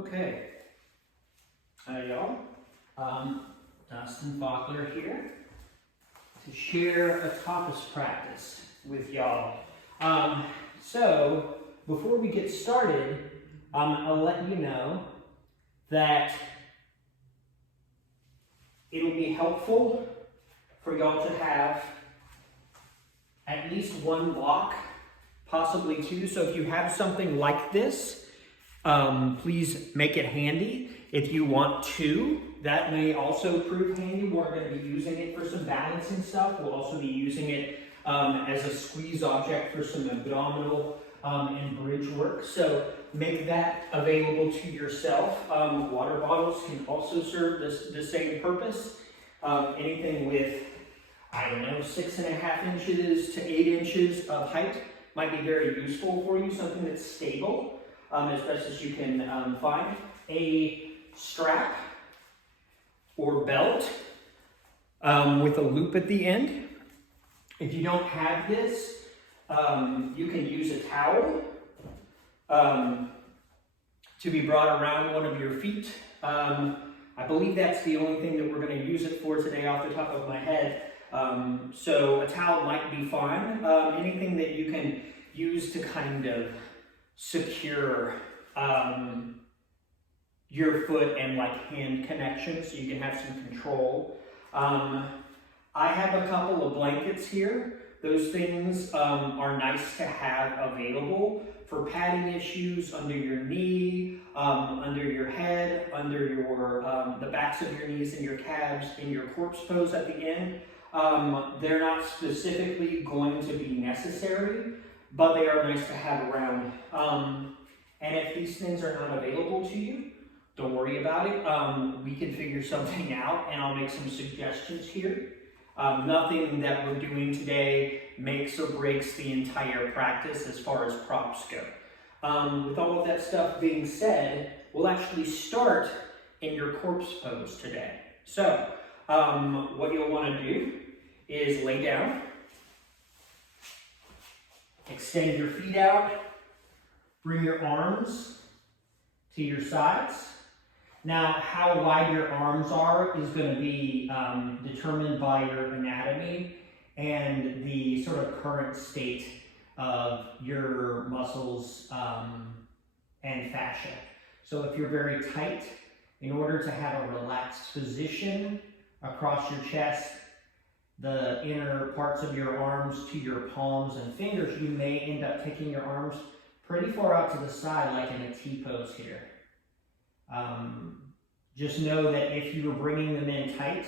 Okay. Hi, y'all. Dustin Faulkner here to share a Tapas practice with y'all. So, before we get started, I'll let you know that it'll be helpful for y'all to have at least one block, possibly two. So if you have something like this, please make it handy. If you want two, that may also prove handy. We're going to be using it for some balancing stuff. We'll also be using it as a squeeze object for some abdominal and bridge work. So make that available to yourself. Water bottles can also serve the same purpose. Anything with, 6.5 inches to 8 inches of height might be very useful for you. Something that's stable, as best as you can find. A strap or belt with a loop at the end. If you don't have this, you can use a towel to be brought around one of your feet. I believe that's the only thing that we're going to use it for today off the top of my head. So a towel might be fine. Anything that you can use to kind of secure your foot and like hand connection so you can have some control. I have a couple of blankets here. Those things are nice to have available for padding issues under your knee, under your head, under your the backs of your knees and your calves in your corpse pose at the end. They're not specifically going to be necessary, but they are nice to have around. And if these things are not available to you, don't worry about it. We can figure something out, and I'll make some suggestions here. Nothing that we're doing today makes or breaks the entire practice as far as props go. With all of that stuff being said, we'll actually start in your corpse pose today. So, what you'll want to do is lay down, extend your feet out, bring your arms to your sides. Now, how wide your arms are is going to be determined by your anatomy and the sort of current state of your muscles and fascia. So if you're very tight, in order to have a relaxed position across your chest, the inner parts of your arms to your palms and fingers, you may end up taking your arms pretty far out to the side, like in a T-pose here. Just know that if you were bringing them in tight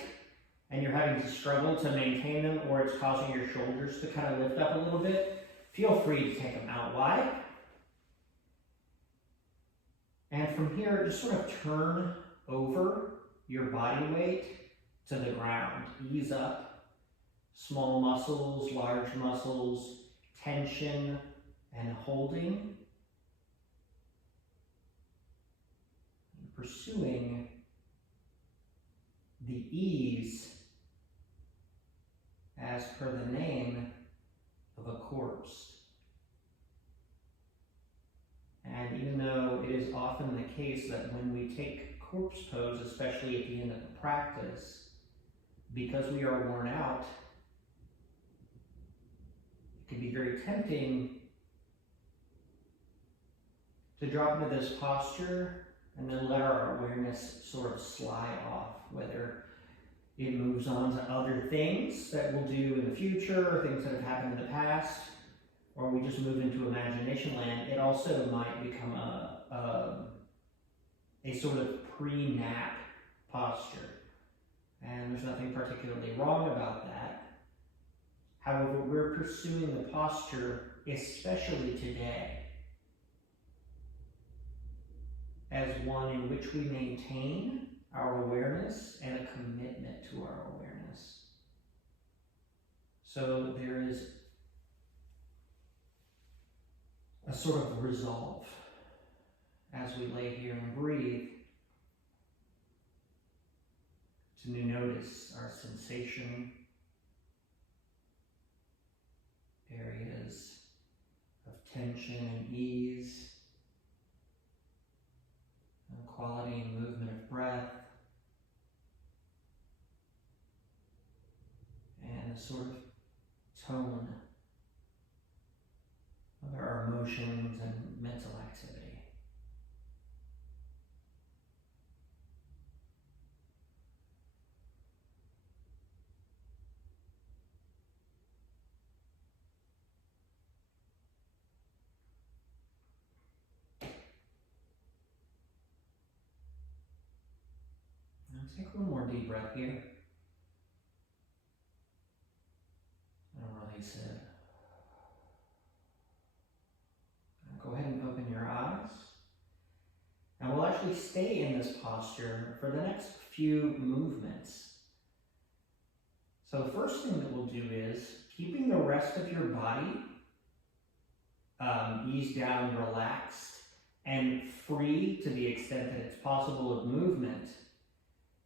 and you're having to struggle to maintain them, or it's causing your shoulders to kind of lift up a little bit, feel free to take them out wide. And from here, just sort of turn over your body weight to the ground. Ease up. Small muscles, large muscles, tension and holding. Pursuing the ease as per the name of a corpse. And even though it is often the case that when we take corpse pose, especially at the end of the practice, because we are worn out, it can be very tempting to drop into this posture and then let our awareness sort of slide off, whether it moves on to other things that we'll do in the future, or things that have happened in the past, or we just move into imagination land. It also might become a sort of pre-nap posture. And there's nothing particularly wrong about that. However, we're pursuing the posture, especially today, as one in which we maintain our awareness and a commitment to our awareness. So there is a sort of resolve as we lay here and breathe to notice our sensation, areas of tension and ease, and of Take one more deep breath here. And release it. Now go ahead and open your eyes. And we'll actually stay in this posture for the next few movements. So the first thing that we'll do is keeping the rest of your body eased down, relaxed, and free to the extent that it's possible of movement.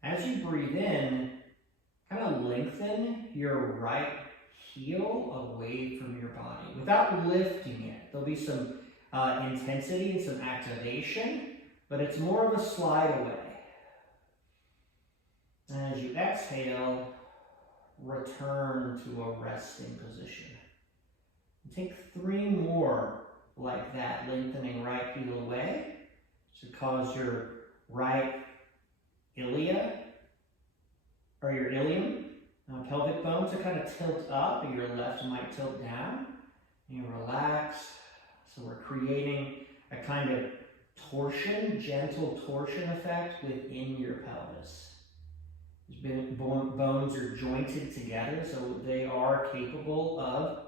As you breathe in, kind of lengthen your right heel away from your body without lifting it. There'll be some intensity and some activation, but it's more of a slide away. And as you exhale, return to a resting position. Take 3 more like that, lengthening right heel away. Should cause your right ilium, pelvic bone to kind of tilt up, and your left might tilt down. And you relax. So we're creating a kind of torsion, gentle torsion effect within your pelvis. Bones are jointed together, so they are capable of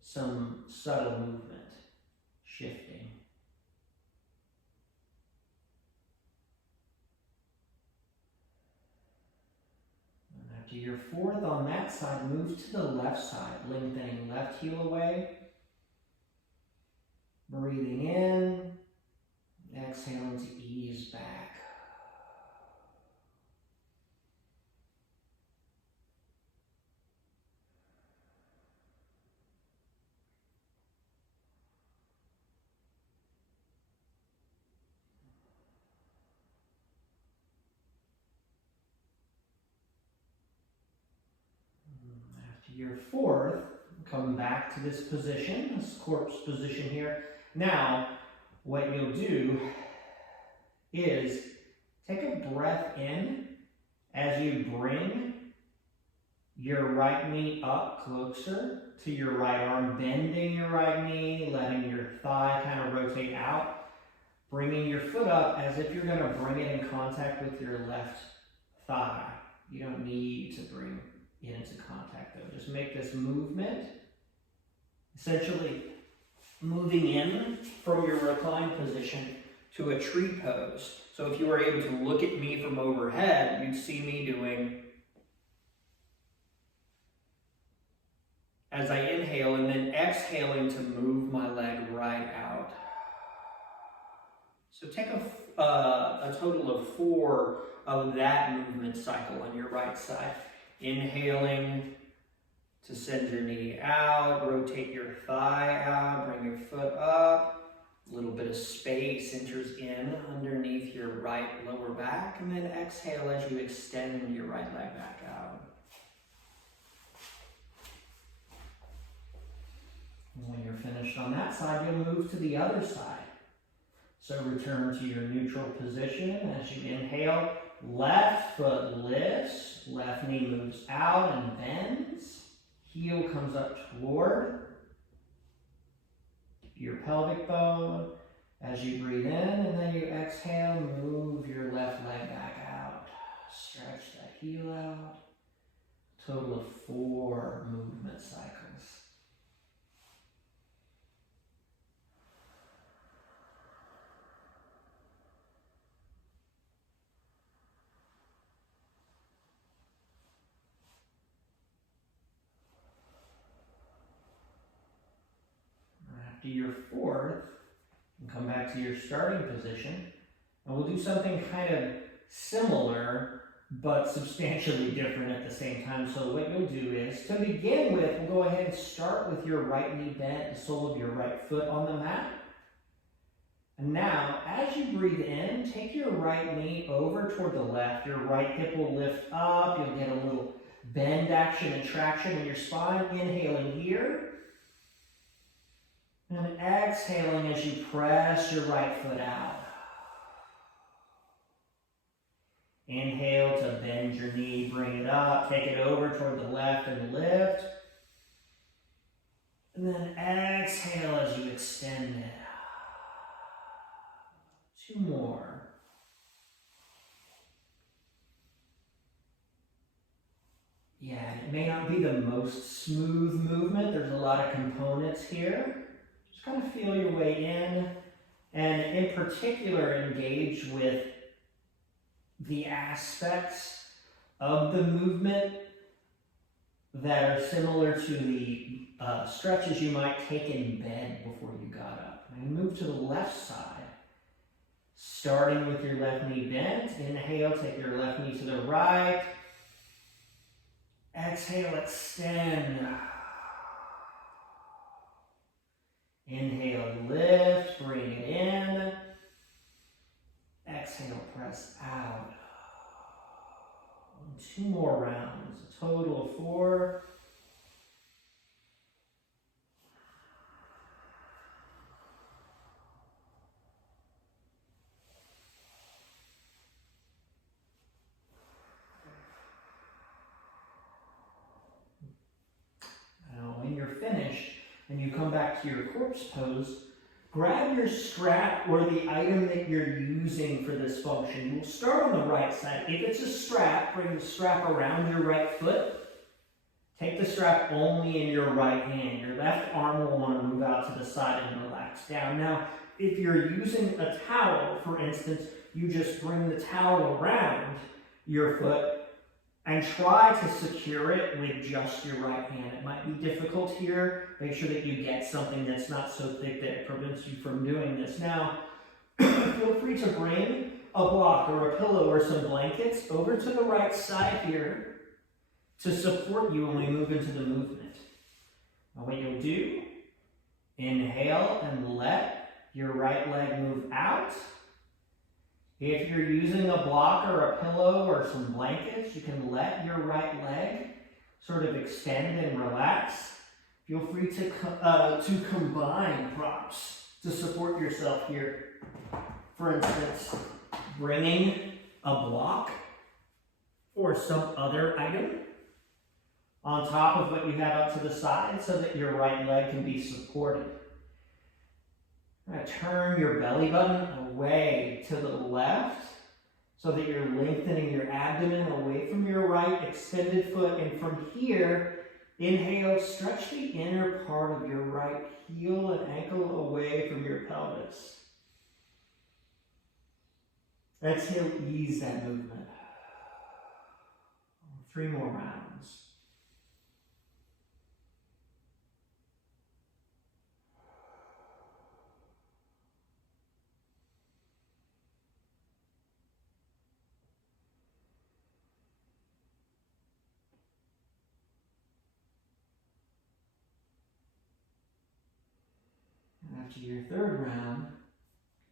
some subtle movement, shifting. And after your 4th on that side, move to the left side, lengthening left heel away. Breathing in, exhaling to ease back. Your 4th, come back to this position, this corpse position here. Now, what you'll do is take a breath in as you bring your right knee up closer to your right arm, bending your right knee, letting your thigh kind of rotate out, bringing your foot up as if you're going to bring it in contact with your left thigh. You don't need to bring it into contact though. Just make this movement, essentially moving in from your reclined position to a tree pose. So if you were able to look at me from overhead, you'd see me doing, as I inhale and then exhaling to move my leg right out. So take a total of 4 of that movement cycle on your right side. Inhaling to send your knee out, rotate your thigh out, bring your foot up. A little bit of space enters in underneath your right lower back, and then exhale as you extend your right leg back out. And when you're finished on that side, you'll move to the other side. So return to your neutral position as you inhale. Left foot lifts, left knee moves out and bends. Heel comes up toward your pelvic bone as you breathe in, and then you exhale, move your left leg back out. Stretch that heel out. Total of 4 movement cycles. After your 4th, and come back to your starting position, and we'll do something kind of similar, but substantially different at the same time. So what you'll do is, to begin with, we'll go ahead and start with your right knee bent, the sole of your right foot on the mat. And now, as you breathe in, take your right knee over toward the left. Your right hip will lift up. You'll get a little bend action and traction in your spine. Inhaling here. And exhaling as you press your right foot out. Inhale to bend your knee, bring it up, take it over toward the left and lift. And then exhale as you extend it. 2 more. It may not be the most smooth movement. There's a lot of components here. Just kind of feel your way in, and in particular, engage with the aspects of the movement that are similar to the stretches you might take in bed before you got up. And move to the left side, starting with your left knee bent. Inhale, take your left knee to the right. Exhale, extend. Inhale, lift, bring it in. Exhale, press out. 2 more rounds, a total of 4. Now, when you're finished and you come back to your corpse pose, grab your strap or the item that you're using for this function. We'll start on the right side. If it's a strap, bring the strap around your right foot. Take the strap only in your right hand. Your left arm will want to move out to the side and relax down. Now, if you're using a towel, for instance, you just bring the towel around your foot and try to secure it with just your right hand. It might be difficult here. Make sure that you get something that's not so thick that it prevents you from doing this. Now, feel free to bring a block or a pillow or some blankets over to the right side here to support you when we move into the movement. Now, what you'll do, inhale and let your right leg move out. If you're using a block or a pillow or some blankets, you can let your right leg sort of extend and relax. Feel free to combine props to support yourself here. For instance, bringing a block or some other item on top of what you have up to the side so that your right leg can be supported. Turn your belly button away to the left so that you're lengthening your abdomen away from your right extended foot. And from here, inhale, stretch the inner part of your right heel and ankle away from your pelvis. Exhale, ease that movement. 3 more rounds. After your 3rd round,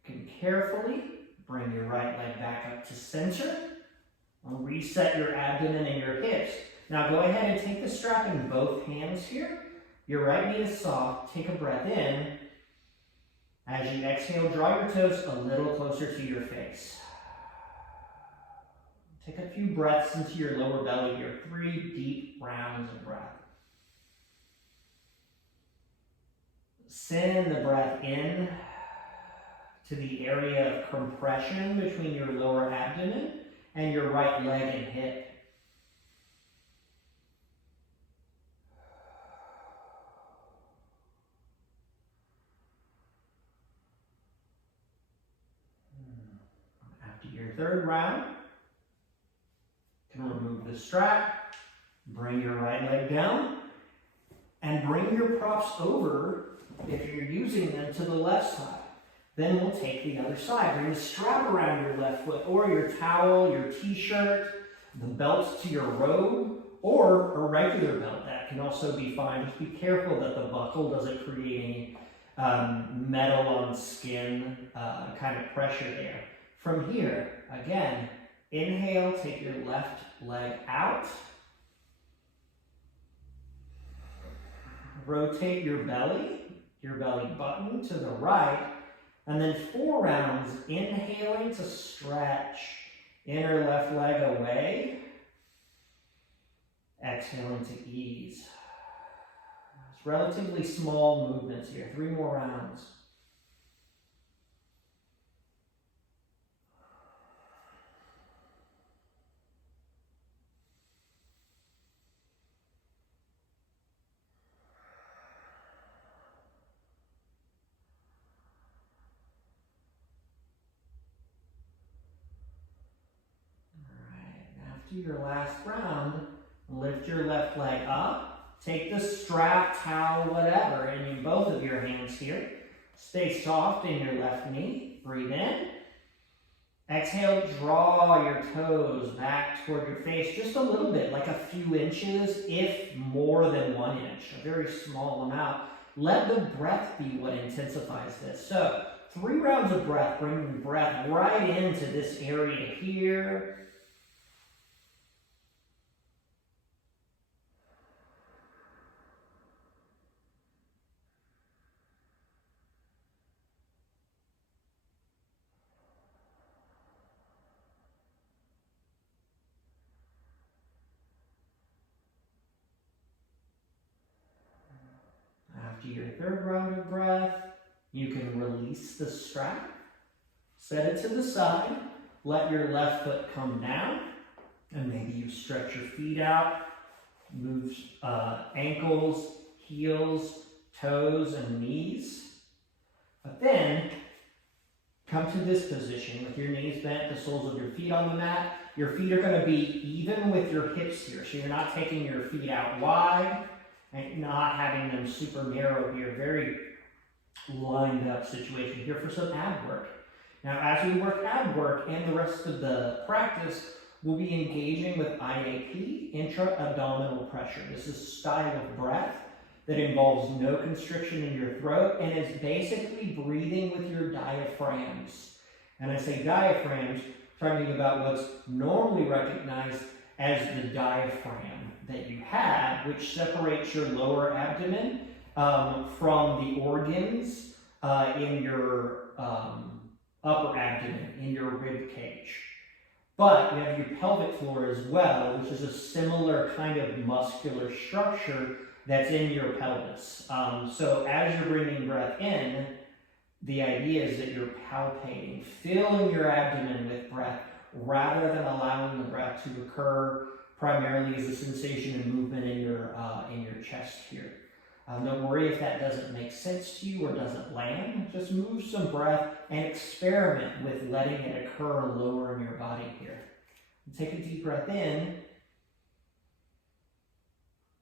you can carefully bring your right leg back up to center. And reset your abdomen and your hips. Now go ahead and take the strap in both hands here. Your right knee is soft. Take a breath in. As you exhale, draw your toes a little closer to your face. Take a few breaths into your lower belly here. 3 deep rounds of breath. Send the breath in to the area of compression between your lower abdomen and your right leg and hip. After your 3rd round, you can remove the strap, bring your right leg down, and bring your props over, if you're using them, to the left side. Then we'll take the other side. Bring the strap around your left foot, or your towel, your t-shirt, the belt to your robe, or a regular belt. That can also be fine. Just be careful that the buckle doesn't create any metal on skin kind of pressure there. From here, again, inhale, take your left leg out. Rotate your belly button to the right. And then 4 rounds, inhaling to stretch. Inner left leg away. Exhaling to ease. It's relatively small movements here. 3 more rounds. your last round, lift your left leg up, take the strap, towel, whatever, in both of your hands here. Stay soft in your left knee. Breathe in. Exhale, draw your toes back toward your face just a little bit, like a few inches, if more than 1 inch, a very small amount. Let the breath be what intensifies this. So 3 rounds of breath, bring your breath right into this area here. After your 3rd round of breath, you can release the strap, set it to the side, let your left foot come down, and maybe you stretch your feet out, move ankles, heels, toes, and knees. But then, come to this position with your knees bent, the soles of your feet on the mat. Your feet are going to be even with your hips here, so you're not taking your feet out wide, and not having them super narrow here, very lined up situation here for some ab work. Now, as we work ab work and the rest of the practice, we'll be engaging with IAP, intra-abdominal pressure. This is a style of breath that involves no constriction in your throat and is basically breathing with your diaphragms. And I say diaphragms, talking about what's normally recognized as the diaphragm that you have, which separates your lower abdomen from the organs in your upper abdomen, in your rib cage. But you have your pelvic floor as well, which is a similar kind of muscular structure that's in your pelvis. So as you're bringing breath in, the idea is that you're palpating, filling your abdomen with breath, rather than allowing the breath to occur primarily as a sensation and movement in your chest here. Don't worry if that doesn't make sense to you or doesn't land. Just move some breath and experiment with letting it occur lower in your body here. Take a deep breath in.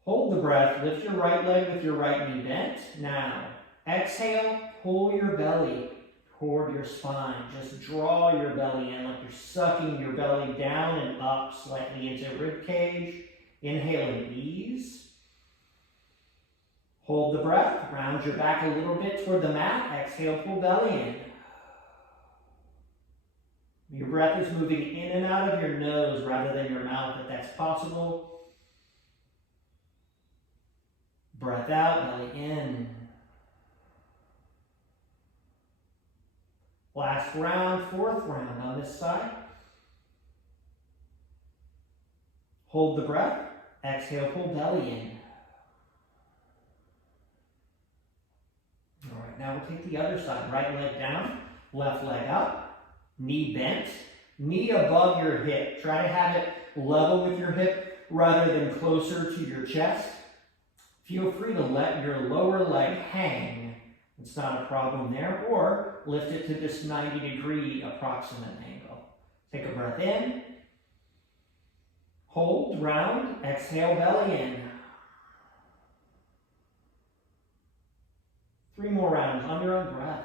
Hold the breath. Lift your right leg with your right knee bent. Now, exhale, pull your belly toward your spine. Just draw your belly in like you're sucking your belly down and up slightly into rib cage. Inhale and ease. Hold the breath. Round your back a little bit toward the mat. Exhale, pull belly in. Your breath is moving in and out of your nose rather than your mouth if that's possible. Breath out, belly in. Last round, 4th round on this side. Hold the breath. Exhale, pull belly in. All right, now we'll take the other side. Right leg down, left leg up, knee bent, knee above your hip. Try to have it level with your hip rather than closer to your chest. Feel free to let your lower leg hang. It's not a problem there. Or lift it to this 90-degree approximate angle. Take a breath in. Hold, round, exhale, belly in. 3 more rounds on your own breath.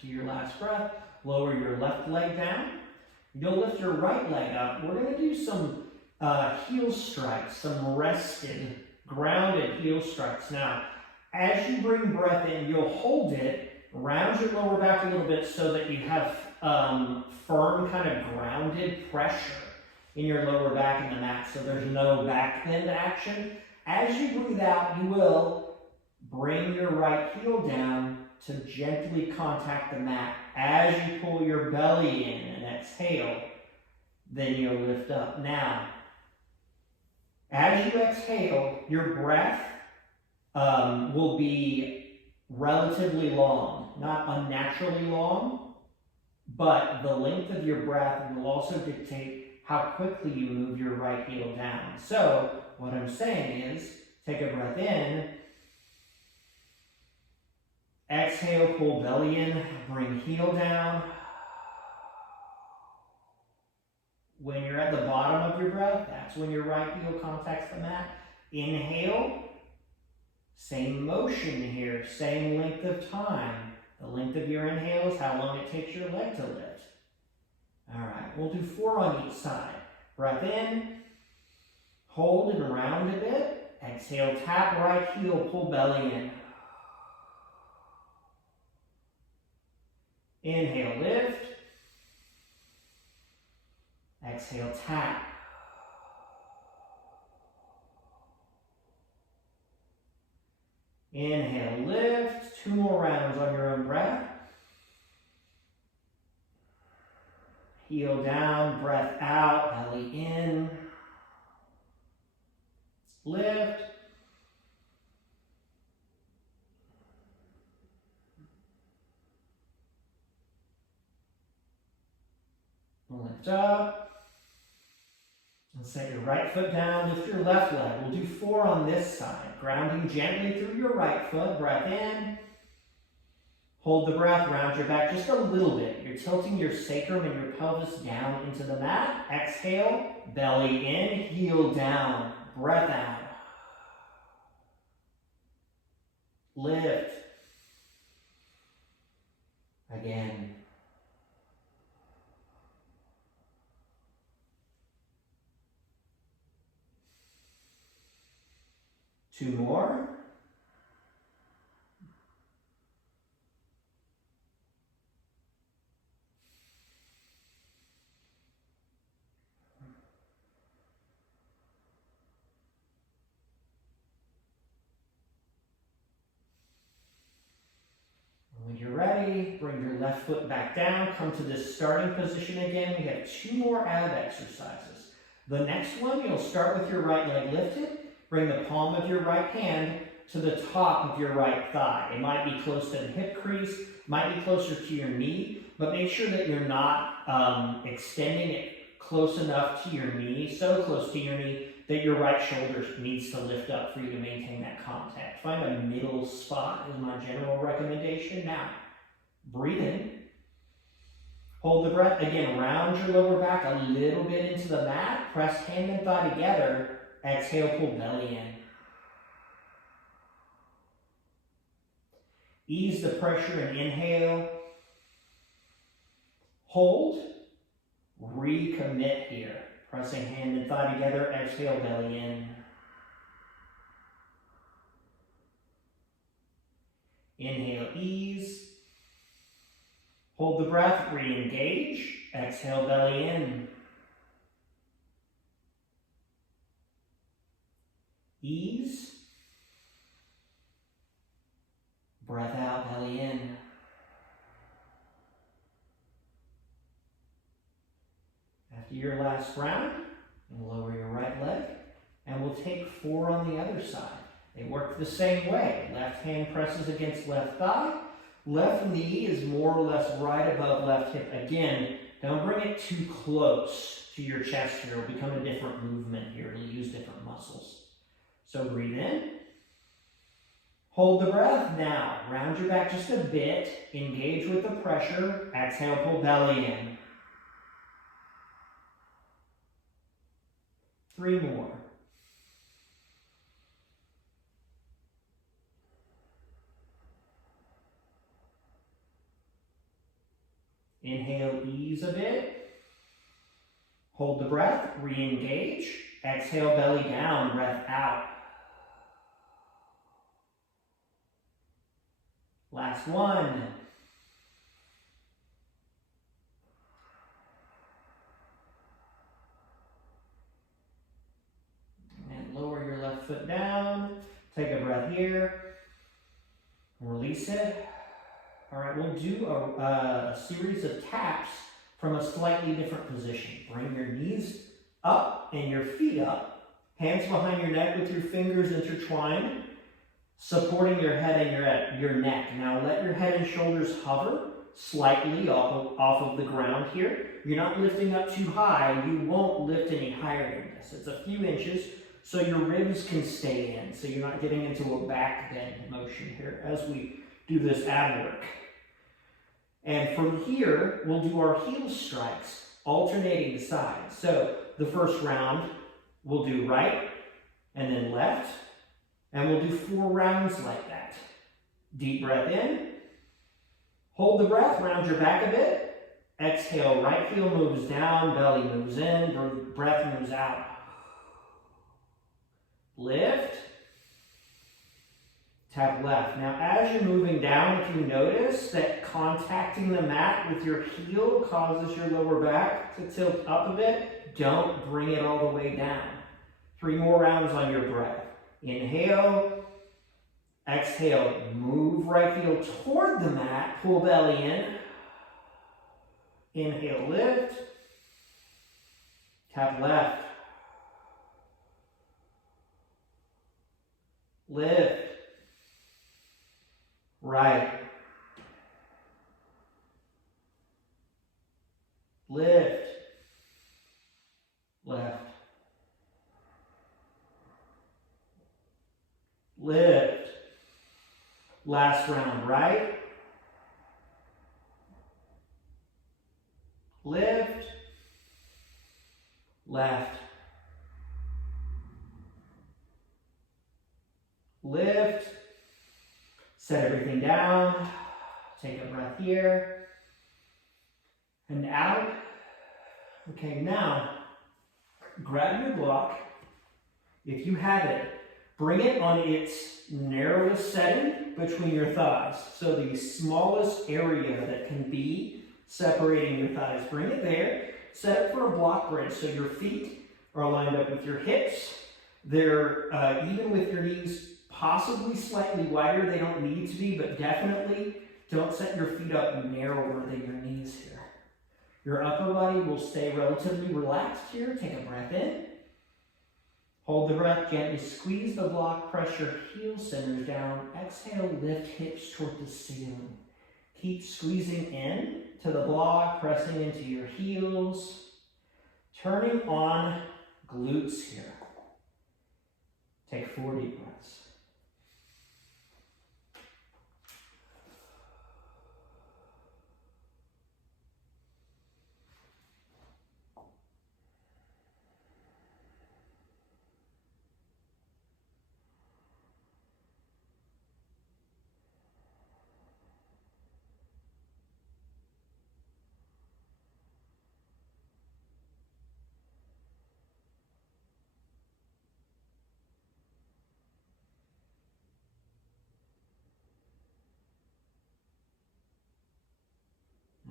To your last breath, lower your left leg down. You'll lift your right leg up. We're going to do some heel strikes, some rested, grounded heel strikes. Now, as you bring breath in, you'll hold it, round your lower back a little bit so that you have firm kind of grounded pressure in your lower back and the mat, so there's no back bend action. As you breathe out, you will bring your right heel down to gently contact the mat. As you pull your belly in and exhale, then you'll lift up. Now, as you exhale, your breath will be relatively long, not unnaturally long, but the length of your breath will also dictate how quickly you move your right heel down. So what I'm saying is, take a breath in, exhale, pull belly in, bring heel down. When you're at the bottom of your breath, that's when your right heel contacts the mat. Inhale, same motion here, same length of time. The length of your inhale is how long it takes your leg to lift. All right, we'll do 4 on each side. Breath in, hold and round a bit. Exhale, tap right heel, pull belly in. Inhale, lift. Exhale, tap. Inhale, lift. 2 more rounds on your own breath. Heel down, breath out, belly in. Lift. Lift up. And set your right foot down, lift your left leg. We'll do 4 on this side. Grounding gently through your right foot. Breath in. Hold the breath, round your back just a little bit. You're tilting your sacrum and your pelvis down into the mat. Exhale, belly in, heel down. Breath out. Lift. Again. Two more. When you're ready, bring your left foot back down. Come to this starting position again. We have 2 more ab exercises. The next one, you'll start with your right leg lifted. Bring the palm of your right hand to the top of your right thigh. It might be close to the hip crease, might be closer to your knee, but make sure that you're not extending it close enough to your knee, so close to your knee that your right shoulder needs to lift up for you to maintain that contact. Find a middle spot is my general recommendation. Now, breathe in. Hold the breath. Again, round your lower back a little bit into the mat. Press hand and thigh together. Exhale, pull belly in. Ease the pressure and inhale. Hold. Recommit here. Pressing hand and thigh together. Exhale, belly in. Inhale, ease. Hold the breath, re-engage. Exhale, belly in. Ease. Breath out, belly in. After your last round, you'll lower your right leg, and we'll take 4 on the other side. They work the same way. Left hand presses against left thigh. Left knee is more or less right above left hip. Again, don't bring it too close to your chest here. It'll become a different movement here. It'll use different muscles. So breathe in. Hold the breath. Now, round your back just a bit. Engage with the pressure. Exhale, pull belly in. 3 more. Inhale, ease a bit. Hold the breath, re-engage. Exhale, belly down, breath out. Last one. And lower your left foot down. Take a breath here. Release it. All right, we'll do a series of taps from a slightly different position. Bring your knees up and your feet up. Hands behind your neck with your fingers intertwined. supporting your head and your neck. Now let your head and shoulders hover slightly off of the ground here. You're not lifting up too high. You won't lift any higher than this. It's a few inches so your ribs can stay in, so you're not getting into a back bend motion here as we do this ab work. And from here, we'll do our heel strikes, alternating sides. So the first round, we'll do right and then left, and we'll do 4 rounds like that. Deep breath in, hold the breath, round your back a bit. Exhale, right heel moves down, belly moves in, breath moves out. Lift, tap left. Now as you're moving down, if you notice that contacting the mat with your heel causes your lower back to tilt up a bit, don't bring it all the way down. 3 more rounds on your breath. Inhale, exhale, move right heel toward the mat, pull belly in. Inhale, lift, tap left, lift, right, lift, left, lift. Last round, right, lift, left, lift, set everything down, take a breath here, and out. Okay, now, grab your block, if you have it, bring it on its narrowest setting between your thighs. So the smallest area that can be separating your thighs. Bring it there. Set it for a block bridge so your feet are lined up with your hips. They're even with your knees possibly slightly wider. They don't need to be, but definitely don't set your feet up narrower than your knees here. Your upper body will stay relatively relaxed here. Take a breath in. Hold the breath, gently squeeze the block, press your heel centers down. Exhale, lift hips toward the ceiling. Keep squeezing in to the block, pressing into your heels. Turning on glutes here. Take 4 deep breaths.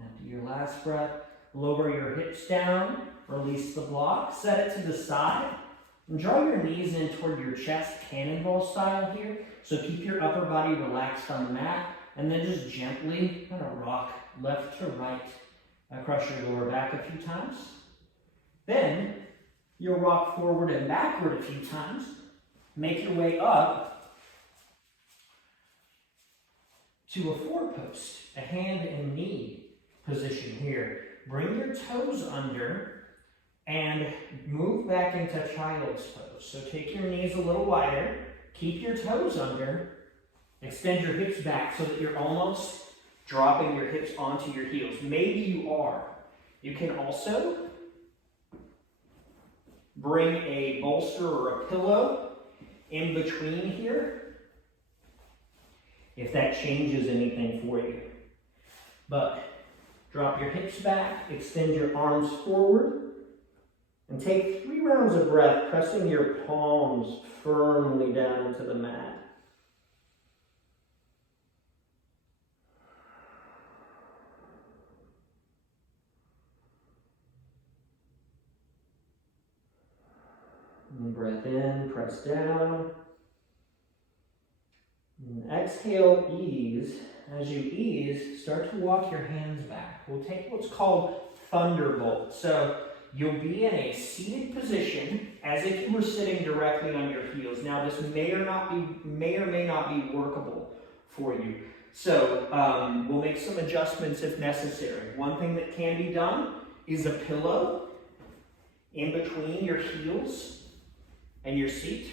After your last breath, lower your hips down, release the block, set it to the side, and draw your knees in toward your chest, cannonball style here. So keep your upper body relaxed on the mat, and then just gently kind of rock left to right across your lower back a few times. Then you'll rock forward and backward a few times, make your way up to a 4-post, a hand and knee position here. Bring your toes under and move back into child's pose. So take your knees a little wider, keep your toes under, extend your hips back so that you're almost dropping your hips onto your heels. Maybe you are. You can also bring a bolster or a pillow in between here if that changes anything for you. But drop your hips back, extend your arms forward, and take 3 rounds of breath, pressing your palms firmly down into the mat. And breath in, press down. And exhale, ease. As you ease, start to walk your hands back. We'll take what's called thunderbolt. So you'll be in a seated position as if you were sitting directly on your heels. Now, this may or may not be workable for you. So we'll make some adjustments if necessary. One thing that can be done is a pillow in between your heels and your seat.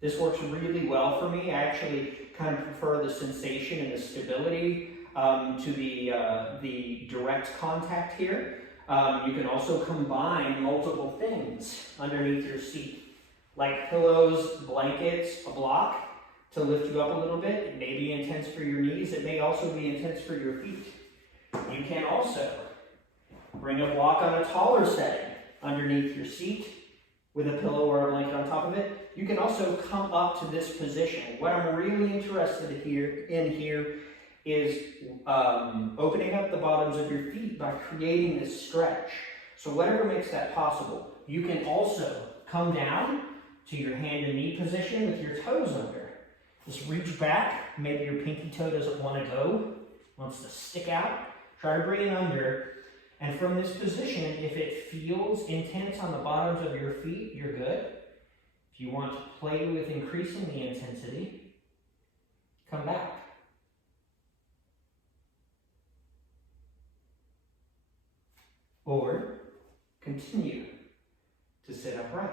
This works really well for me. I actually kind of prefer the sensation and the stability to the direct contact here. You can also combine multiple things underneath your seat, like pillows, blankets, a block to lift you up a little bit. It may be intense for your knees. It may also be intense for your feet. You can also bring a block on a taller setting underneath your seat with a pillow or a blanket on top of it. You can also come up to this position. What I'm really interested in here is opening up the bottoms of your feet by creating this stretch. So whatever makes that possible. You can also come down to your hand and knee position with your toes under. Just reach back. Maybe your pinky toe doesn't want to go, wants to stick out. Try to bring it under. And from this position, if it feels intense on the bottoms of your feet, you're good. If you want to play with increasing the intensity, come back. Or continue to sit upright.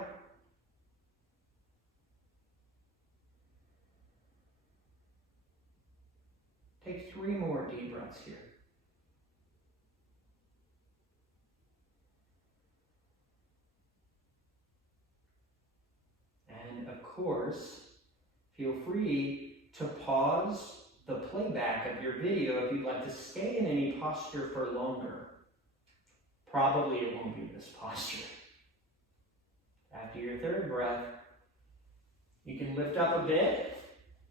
Take 3 more deep breaths here. And of course, feel free to pause the playback of your video if you'd like to stay in any posture for longer. Probably it won't be this posture. After your 3rd breath, you can lift up a bit.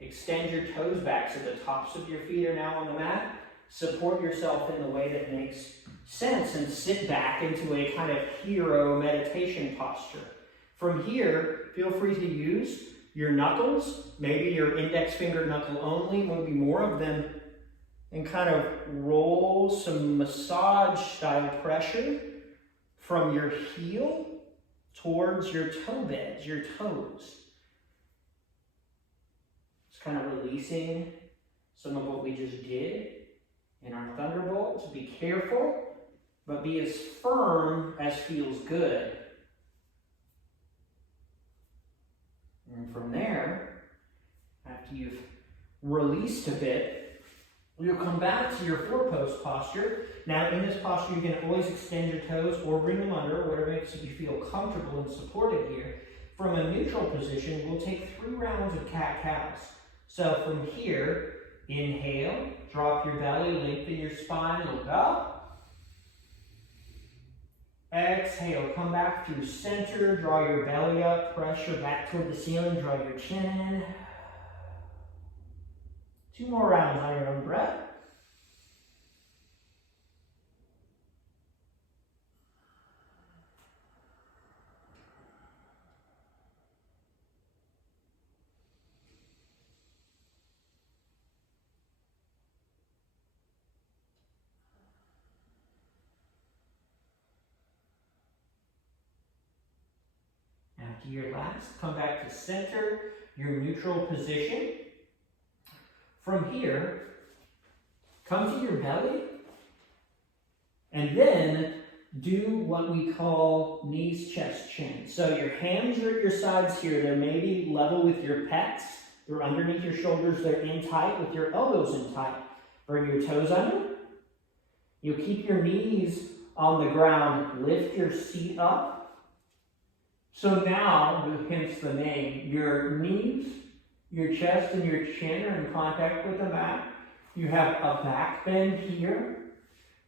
Extend your toes back so the tops of your feet are now on the mat. Support yourself in the way that makes sense and sit back into a kind of hero meditation posture. From here, feel free to use your knuckles, maybe your index finger knuckle only, maybe more of them, and kind of roll some massage style pressure from your heel towards your toe beds, your toes. Kind of releasing some of what we just did in our thunderbolts. Be careful, but be as firm as feels good. And from there, after you've released a bit, you'll come back to your 4-post posture. Now in this posture, you can always extend your toes or bring them under, whatever makes you feel comfortable and supported here. From a neutral position, we'll take 3 rounds of cat-cows. So from here, inhale, drop your belly, lengthen your spine, look up. Exhale, come back through center, draw your belly up, pressure back toward the ceiling, draw your chin in. 2 more rounds on your own breath. After your last, come back to center, your neutral position. From here, come to your belly, and then do what we call knees, chest, chin. So your hands are at your sides here. They're maybe level with your pecs. They're underneath your shoulders. They're in tight with your elbows in tight. Bring your toes under. You'll keep your knees on the ground. Lift your seat up. So now, hence the name, your knees, your chest, and your chin are in contact with the mat. You have a back bend here.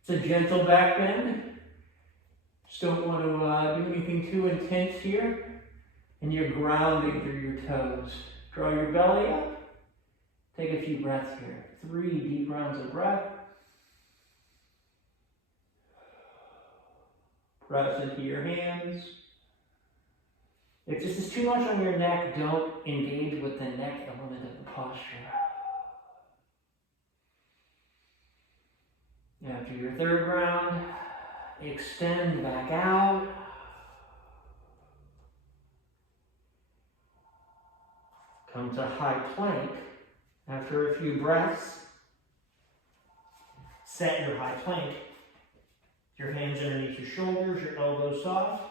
It's a gentle back bend. Just don't want to do anything too intense here. And you're grounding through your toes. Draw your belly up. Take a few breaths here. 3 deep rounds of breath. Press into your hands. If this is too much on your neck, don't engage with the neck element of the posture. After your 3rd round, Extend back out. Come to high plank. After a few breaths, set your high plank. Your hands underneath your shoulders, your elbows soft,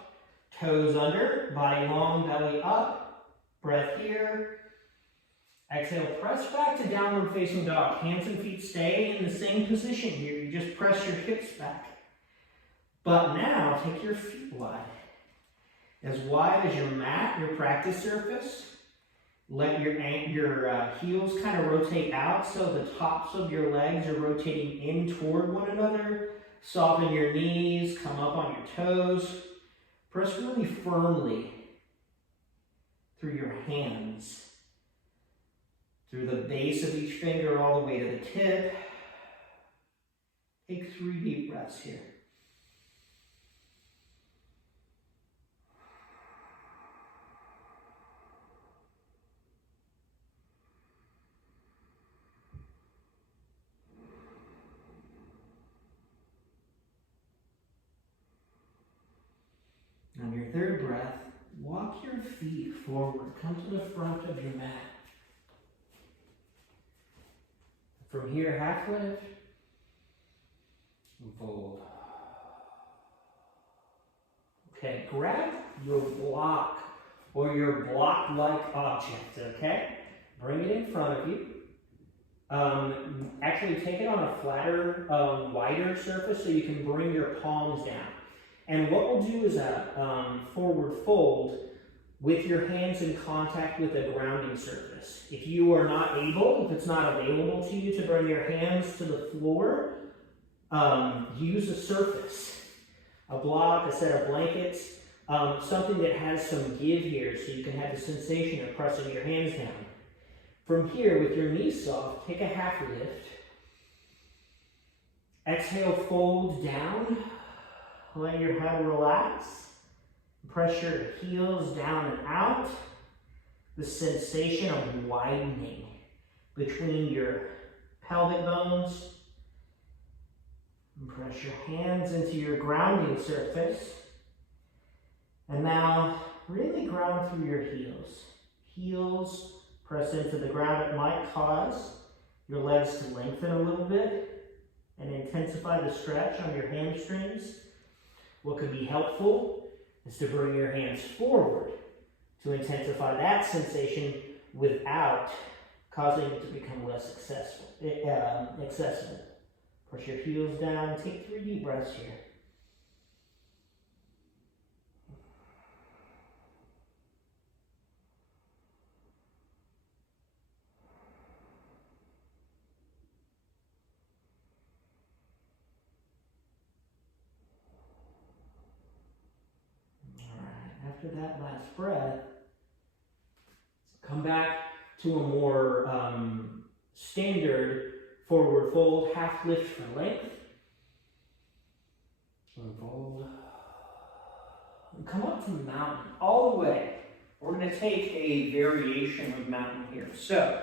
toes under, body long, belly up, breath here. Exhale, press back to downward facing dog. Hands and feet stay in the same position here. You just press your hips back. But now, take your feet wide as your mat, your practice surface. Let your heels kind of rotate out so the tops of your legs are rotating in toward one another. Soften your knees, come up on your toes. Press really firmly through your hands, through the base of each finger all the way to the tip. Take 3 deep breaths here. On your third breath, walk your feet forward. Come to the front of your mat. From here, half lift and fold. Okay, grab your block or your block-like object, okay? Bring it in front of you. Actually, take it on a flatter, wider surface so you can bring your palms down. And what we'll do is a forward fold with your hands in contact with a grounding surface. If you are not able, if it's not available to you to bring your hands to the floor, use a surface, a block, a set of blankets, something that has some give here so you can have the sensation of pressing your hands down. From here, with your knees soft, take a half lift. Exhale, fold down. Let your head relax. Press your heels down and out. The sensation of widening between your pelvic bones. And press your hands into your grounding surface. And now really ground through your heels. Heels press into the ground. It might cause your legs to lengthen a little bit and intensify the stretch on your hamstrings. What could be helpful is to bring your hands forward to intensify that sensation without causing it to become less accessible. Push your heels down. Take 3 deep breaths here. After that last breath, come back to a more standard forward fold, half lift for length. And fold. And come up to mountain all the way. We're going to take a variation of mountain here. So,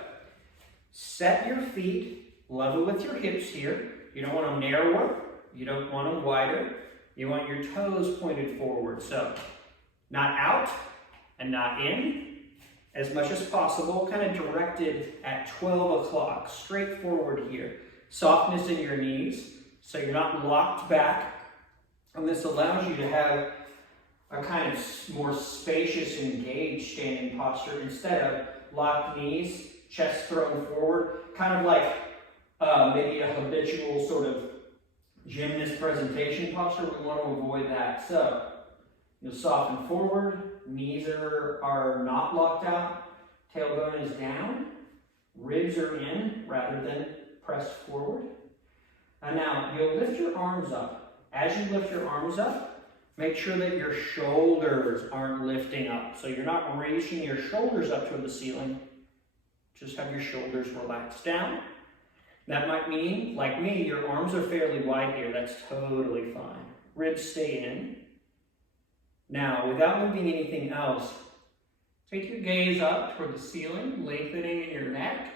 set your feet level with your hips here. You don't want them narrower. You don't want them wider. You want your toes pointed forward. So, not out and not in, as much as possible, kind of directed at 12 o'clock, straight forward here. Softness in your knees, so you're not locked back. And this allows you to have a kind of more spacious, engaged standing posture instead of locked knees, chest thrown forward, kind of like maybe a habitual sort of gymnast presentation posture. We want to avoid that. So, you'll soften forward, knees are not locked out, tailbone is down, ribs are in rather than pressed forward. And now you'll lift your arms up. As you lift your arms up, make sure that your shoulders aren't lifting up. So you're not raising your shoulders up toward the ceiling. Just have your shoulders relaxed down. That might mean, like me, your arms are fairly wide here. That's totally fine. Ribs stay in. Now, without moving anything else, take your gaze up toward the ceiling, lengthening in your neck,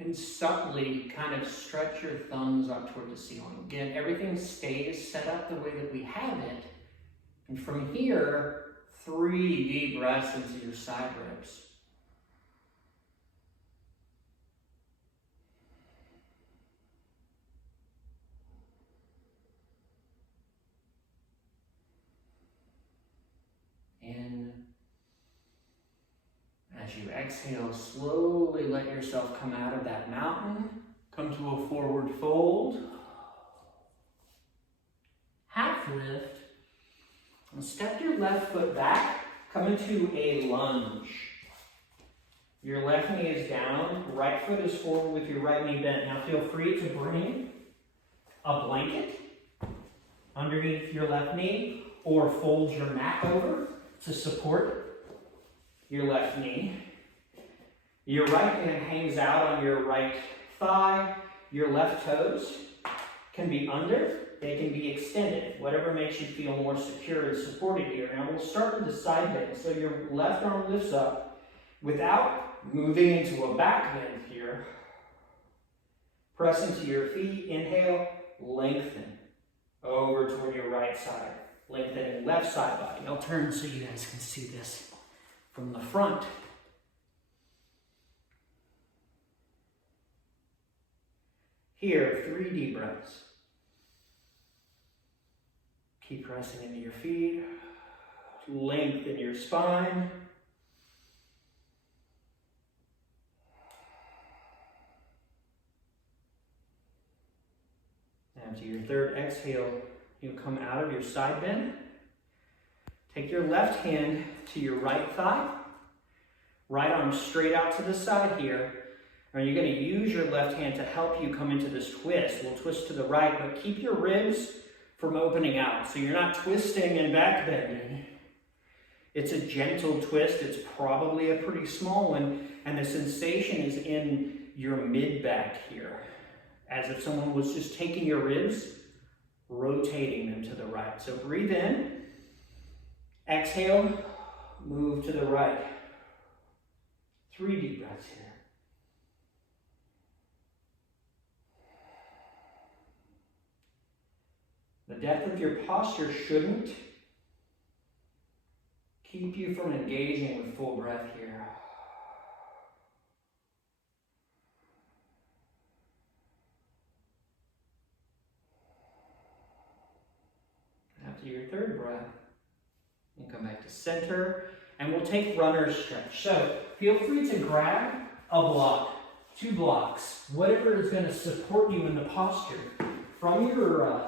And subtly kind of stretch your thumbs up toward the ceiling. Again, everything stays set up the way that we have it. And from here, 3 deep breaths into your side ribs. In. As you exhale, slowly let yourself come out of that mountain. Come to a forward fold. Half lift. And step your left foot back. Come into a lunge. Your left knee is down. Right foot is forward with your right knee bent. Now feel free to bring a blanket underneath your left knee or fold your mat over to support your left knee. Your right hand hangs out on your right thigh. Your left toes can be under. They can be extended. Whatever makes you feel more secure and supported here. Now we'll start with the side bend. So your left arm lifts up without moving into a back bend here. Press into your feet. Inhale, lengthen over toward your right side. Lengthening left side body. I'll turn so you guys can see this from the front. Here, 3 deep breaths. Keep pressing into your feet. Lengthen your spine. After your third exhale, you'll come out of your side bend. Take your left hand to your right thigh. Right arm straight out to the side here. And you're going to use your left hand to help you come into this twist. We'll twist to the right, but keep your ribs from opening out. So you're not twisting and back bending. It's a gentle twist. It's probably a pretty small one. And the sensation is in your mid-back here. As if someone was just taking your ribs, rotating them to the right. So breathe in. Exhale, move to the right. 3 deep breaths here. The depth of your posture shouldn't keep you from engaging with full breath here. After your third breath, we'll come back to center, and we'll take runner's stretch. So feel free to grab a block, 2 blocks, whatever is going to support you in the posture. From your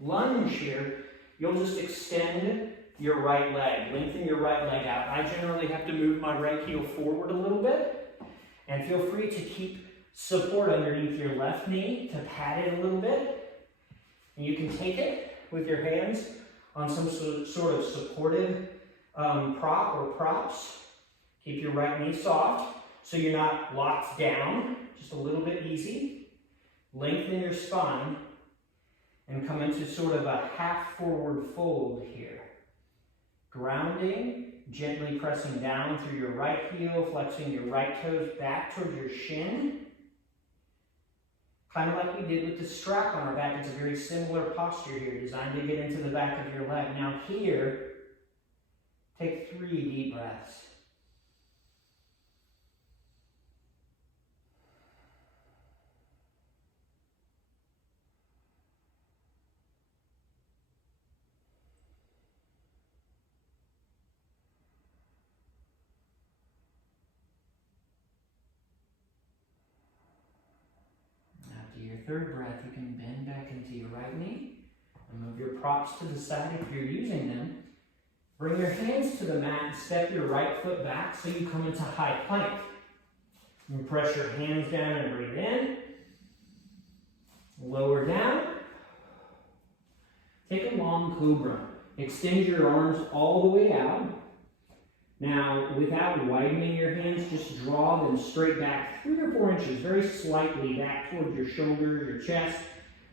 lunge here, you'll just extend your right leg, lengthen your right leg out. I generally have to move my right heel forward a little bit, and feel free to keep support underneath your left knee to pad it a little bit. And you can take it with your hands on some sort of supportive prop or props. Keep your right knee soft so you're not locked down, just a little bit easy. Lengthen your spine and come into sort of a half forward fold here. Grounding, gently pressing down through your right heel, flexing your right toes back towards your shin. Kind of like we did with the strap on our back. It's a very similar posture here, designed to get into the back of your leg. Now here, take 3 deep breaths. Your third breath, you can bend back into your right knee and move your props to the side if you're using them. Bring your hands to the mat and step your right foot back so you come into high plank. You press your hands down and breathe in. Lower down. Take a long cobra. Extend your arms all the way out. Now, without widening your hands, just draw them straight back 3 or 4 inches, very slightly back towards your shoulders, your chest.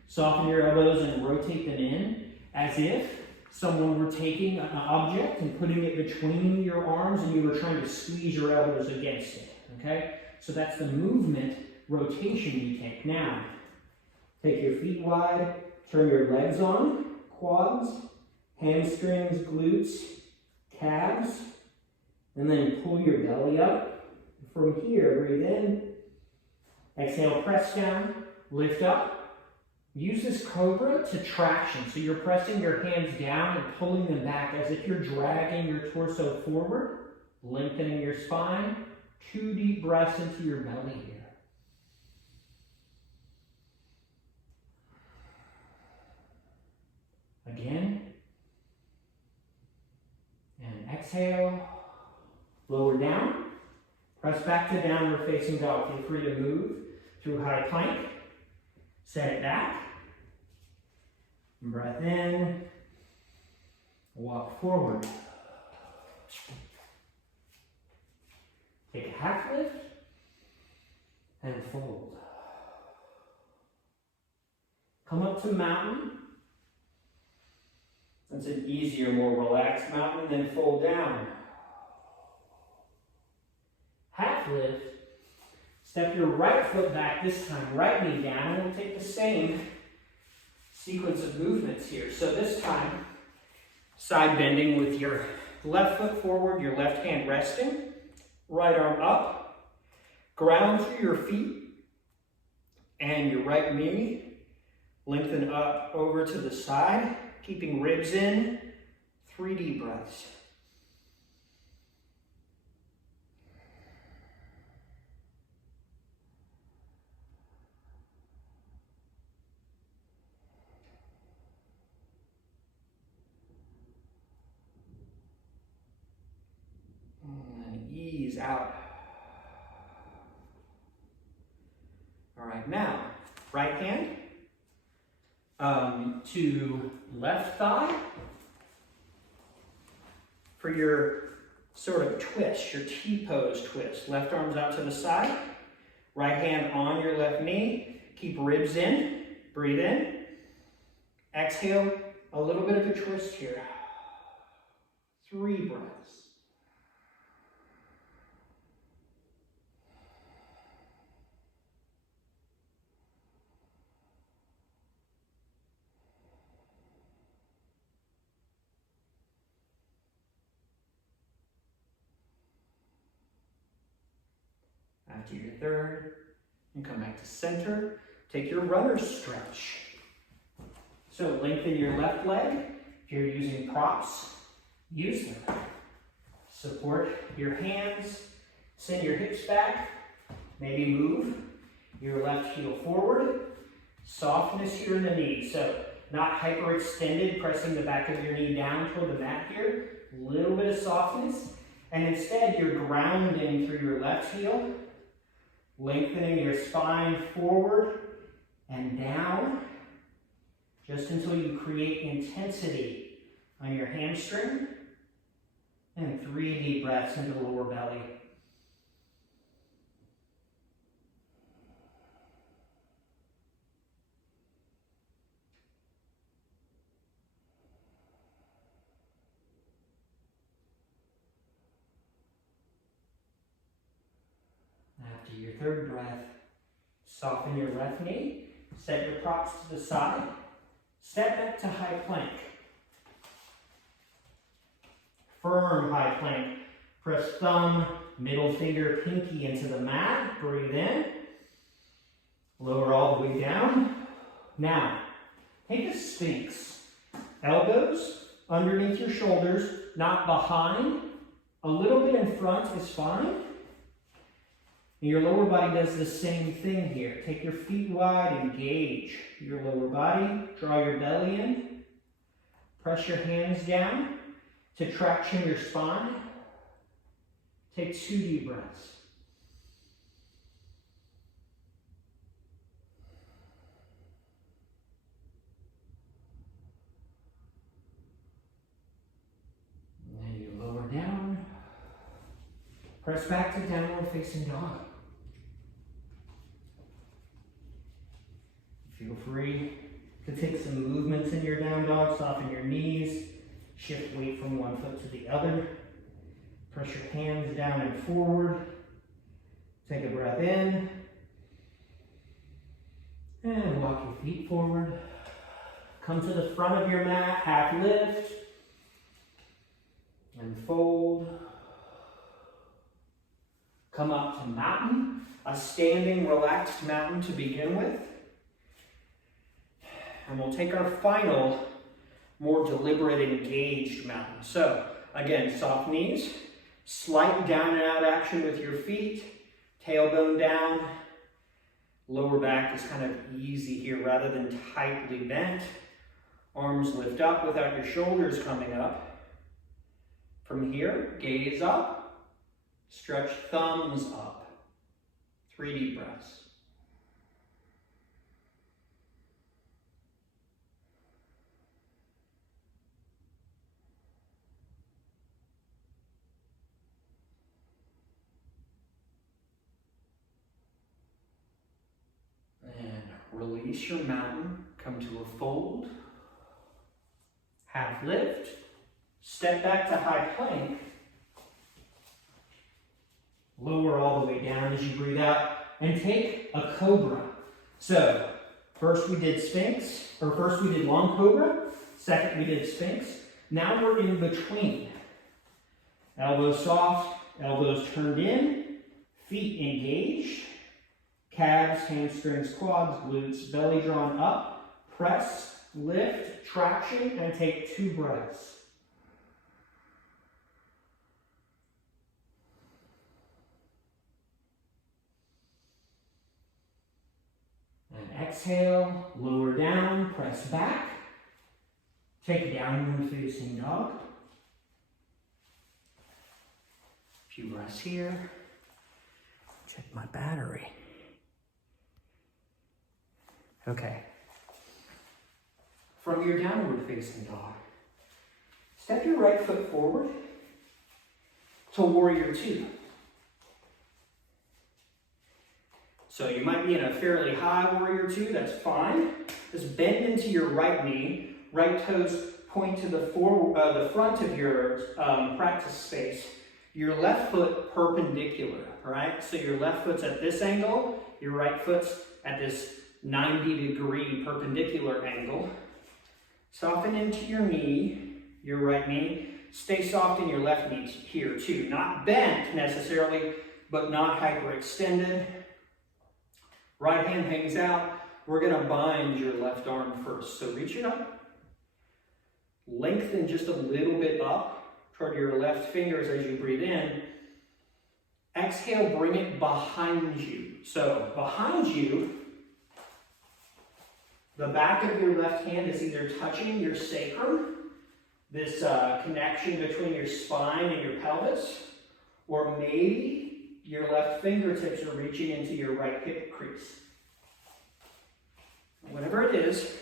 Soften your elbows and rotate them in as if someone were taking an object and putting it between your arms and you were trying to squeeze your elbows against it, okay? So that's the movement rotation you take. Now, take your feet wide, turn your legs on, quads, hamstrings, glutes, calves, and then pull your belly up. From here, breathe in, exhale, press down, lift up. Use this cobra to traction. So you're pressing your hands down and pulling them back as if you're dragging your torso forward, lengthening your spine. 2 deep breaths into your belly here. Again. And exhale. Lower down. Press back to downward facing dog. Feel free to move through high plank. Set it back. Breath in. Walk forward. Take a half lift and fold. Come up to mountain. That's an easier, more relaxed mountain, then fold down. Half lift. Step your right foot back this time, right knee down, and we'll take the same sequence of movements here. So this time, side bending with your left foot forward, your left hand resting, right arm up, ground through your feet, and your right knee, lengthen up over to the side, keeping ribs in, 3 deep breaths. And ease out. All right, now, right hand to left thigh for your sort of twist, your T-pose twist. Left arm's out to the side, right hand on your left knee. Keep ribs in, breathe in. Exhale, a little bit of a twist here. 3 breaths. After your third, and come back to center. Take your runner's stretch. So lengthen your left leg. If you're using props, use them. Support your hands. Send your hips back. Maybe move your left heel forward. Softness here in the knee. So not hyperextended, pressing the back of your knee down toward the mat here. A little bit of softness. And instead, you're grounding through your left heel. Lengthening your spine forward and down, just until you create intensity on your hamstring. And 3 deep breaths into the lower belly. After your third breath, soften your left knee, set your props to the side, step back to high plank. Firm high plank. Press thumb, middle finger, pinky into the mat. Breathe in. Lower all the way down. Now, take a sphinx. Elbows underneath your shoulders, not behind. A little bit in front is fine. And your lower body does the same thing here. Take your feet wide, engage your lower body, draw your belly in, press your hands down to traction your spine. Take 2 deep breaths. And then you lower down, press back to downward facing dog. Feel free to take some movements in your down dog. Soften your knees. Shift weight from one foot to the other. Press your hands down and forward. Take a breath in. And walk your feet forward. Come to the front of your mat, half lift. And fold. Come up to mountain, a standing, relaxed mountain to begin with. And we'll take our final, more deliberate, engaged mountain. So, again, soft knees, slight down and out action with your feet, tailbone down. Lower back is kind of easy here rather than tightly bent. Arms lift up without your shoulders coming up. From here, gaze up, stretch thumbs up. 3 deep breaths. Release your mountain, come to a fold, half lift, step back to high plank, lower all the way down as you breathe out, and take a cobra. So, first we did long cobra, second we did sphinx, now we're in between. Elbows soft, elbows turned in, feet engaged, calves, hamstrings, quads, glutes, belly drawn up, press, lift, traction, and take 2 breaths. And exhale, lower down, press back, take a downward facing dog. A few breaths here. Check my battery. Okay. From your downward facing dog, step your right foot forward to warrior 2. So you might be in a fairly high warrior 2, that's fine. Just bend into your right knee, right toes point to the front of your practice space. Your left foot perpendicular, right? So your left foot's at this angle, your right foot's at this 90-degree perpendicular angle. Soften into your knee, your right knee. Stay soft in your left knee here too. Not bent necessarily, but not hyperextended. Right hand hangs out. We're gonna bind your left arm first. So reach it up. Lengthen just a little bit up toward your left fingers as you breathe in. Exhale, bring it behind you. So behind you, the back of your left hand is either touching your sacrum, this connection between your spine and your pelvis, or maybe your left fingertips are reaching into your right hip crease. Whatever it is,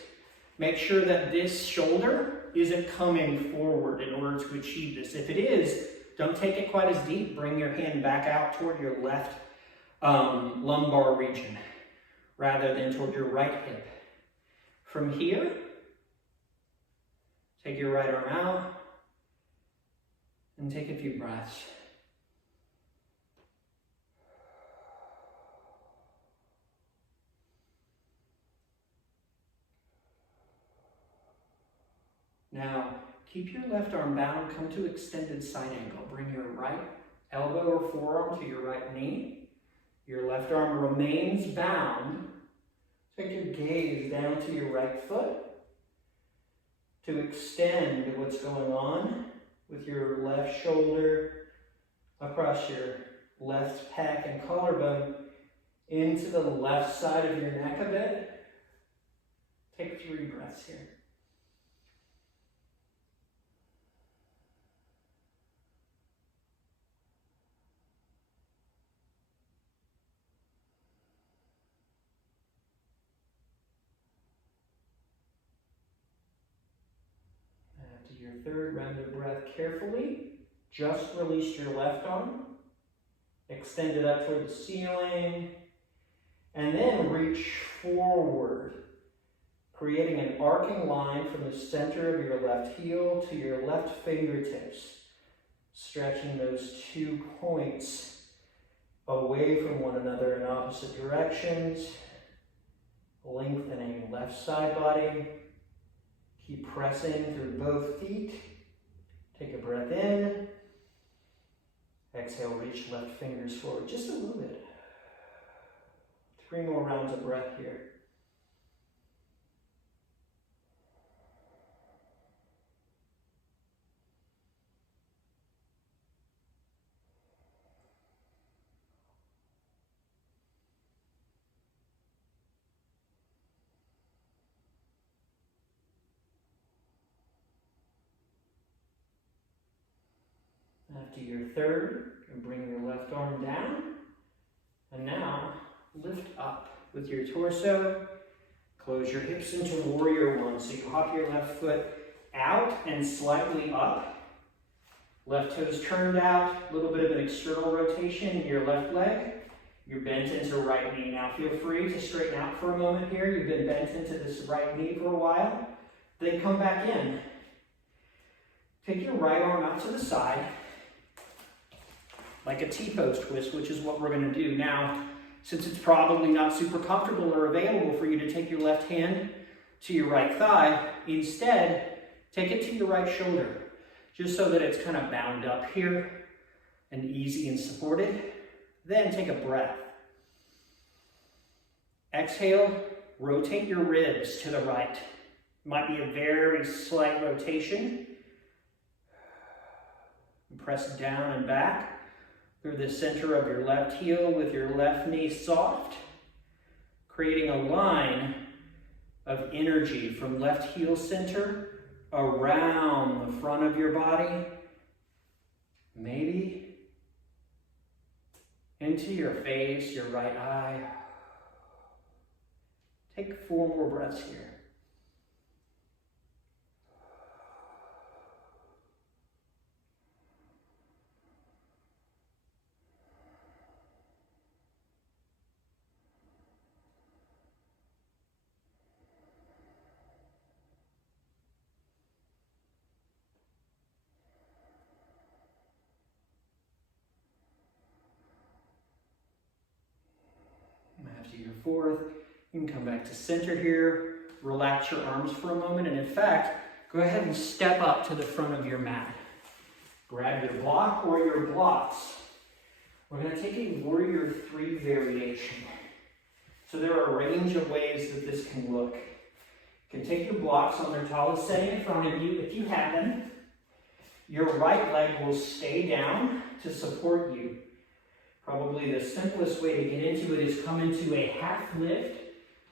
make sure that this shoulder isn't coming forward in order to achieve this. If it is, don't take it quite as deep. Bring your hand back out toward your left lumbar region rather than toward your right hip. From here, take your right arm out and take a few breaths. Now, keep your left arm bound, come to extended side angle. Bring your right elbow or forearm to your right knee. Your left arm remains bound. Take your gaze down to your right foot to extend what's going on with your left shoulder across your left pec and collarbone into the left side of your neck a bit. Take 3 breaths here. Your third round of breath carefully. Just release your left arm. Extend it up toward the ceiling. And then reach forward, creating an arcing line from the center of your left heel to your left fingertips. Stretching those 2 points away from one another in opposite directions. Lengthening left side body. Keep pressing through both feet. Take a breath in. Exhale, reach left fingers forward just a little bit. 3 more rounds of breath here. After your third, you can bring your left arm down. And now, lift up with your torso. Close your hips into warrior one. So you hop your left foot out and slightly up. Left toes turned out. A little bit of an external rotation in your left leg. You're bent into right knee. Now feel free to straighten out for a moment here. You've been bent into this right knee for a while. Then come back in. Take your right arm out to the side, like a T-pose twist, which is what we're going to do. Now, since it's probably not super comfortable or available for you to take your left hand to your right thigh, instead, take it to your right shoulder, just so that it's kind of bound up here and easy and supported. Then take a breath. Exhale, rotate your ribs to the right. Might be a very slight rotation. Press down and back through the center of your left heel with your left knee soft, creating a line of energy from left heel center around the front of your body, maybe into your face, your right eye. Take 4 more breaths here. After your fourth, you can come back to center here, relax your arms for a moment, and in fact, go ahead and step up to the front of your mat. Grab your block or your blocks. We're going to take a warrior 3 variation. So there are a range of ways that this can look. You can take your blocks on their tallest setting in front of you, if you have them. Your right leg will stay down to support you. Probably the simplest way to get into it is come into a half lift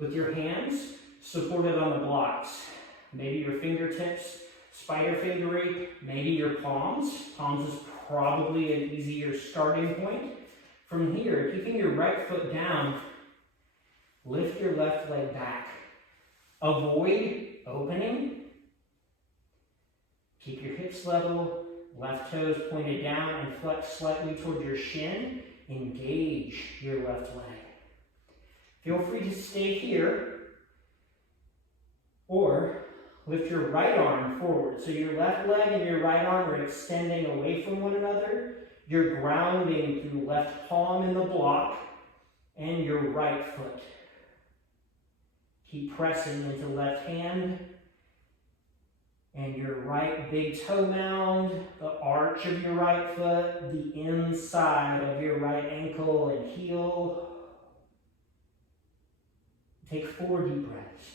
with your hands supported on the blocks. Maybe your fingertips, spider fingering, maybe your palms. Palms is probably an easier starting point. From here, keeping your right foot down, lift your left leg back. Avoid opening. Keep your hips level, left toes pointed down and flex slightly toward your shin. Engage your left leg. Feel free to stay here or lift your right arm forward. So your left leg and your right arm are extending away from one another. You're grounding through left palm in the block and your right foot. Keep pressing into left hand and your right big toe mound, the arch of your right foot, the inside of your right ankle and heel. Take 4 deep breaths.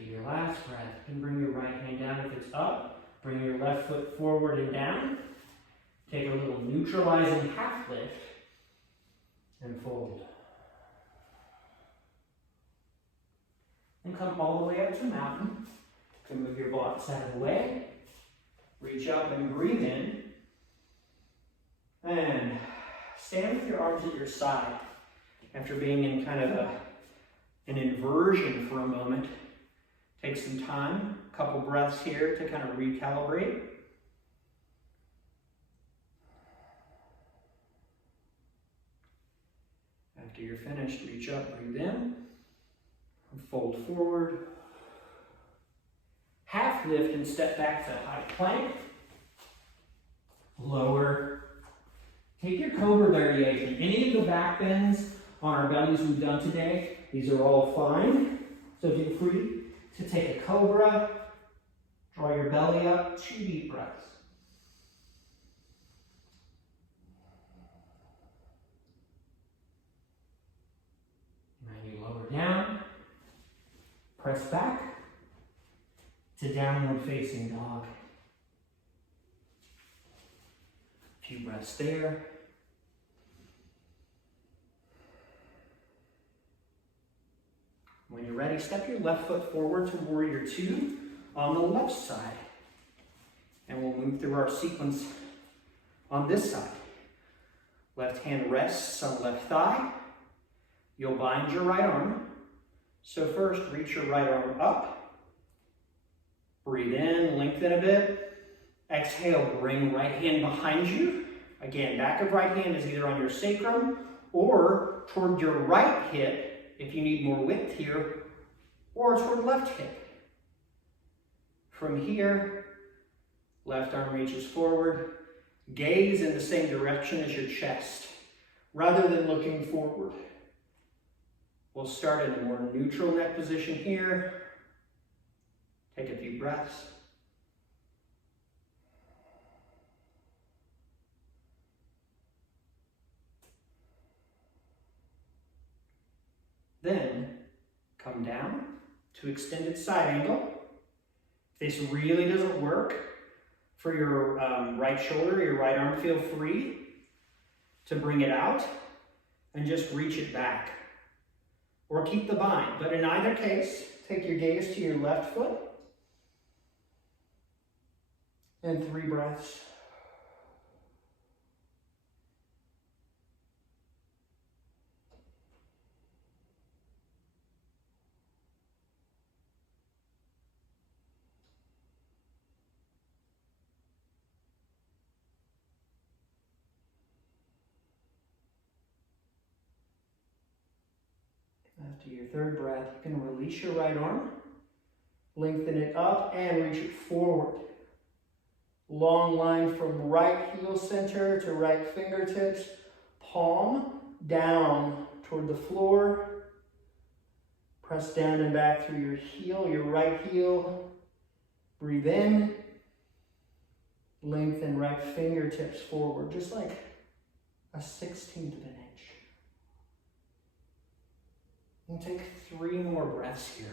Your last breath, you can bring your right hand down if it's up. Bring your left foot forward and down. Take a little neutralizing half lift and fold. And come all the way up to mountain. You can move your blocks out of the way. Reach up and breathe in. And stand with your arms at your side after being in kind of an inversion for a moment. Take some time, a couple breaths here to kind of recalibrate. After you're finished, reach up, breathe in, fold forward, half lift and step back to high plank, lower. Take your cobra variation. Any of the back bends on our bellies we've done today, these are all fine. So feel free to take a cobra, draw your belly up, 2 deep breaths. And you lower down, press back to downward facing dog. A few breaths there. When you're ready, step your left foot forward to warrior 2 on the left side. And we'll move through our sequence on this side. Left hand rests on left thigh. You'll bind your right arm. So first, reach your right arm up. Breathe in, lengthen a bit. Exhale, bring right hand behind you. Again, back of right hand is either on your sacrum or toward your right hip, if you need more width here, or toward left hip. From here, left arm reaches forward. Gaze in the same direction as your chest, rather than looking forward. We'll start in a more neutral neck position here. Take a few breaths. Then come down to extended side angle. If this really doesn't work for your right shoulder, your right arm, feel free to bring it out and just reach it back. Or keep the bind. But in either case, take your gaze to your left foot. And 3 breaths. After your 3rd breath, you can release your right arm, lengthen it up, and reach it forward. Long line from right heel center to right fingertips, palm down toward the floor. Press down and back through your heel, your right heel. Breathe in, lengthen right fingertips forward, just like a 1/16 of an inch. And take 3 more breaths here.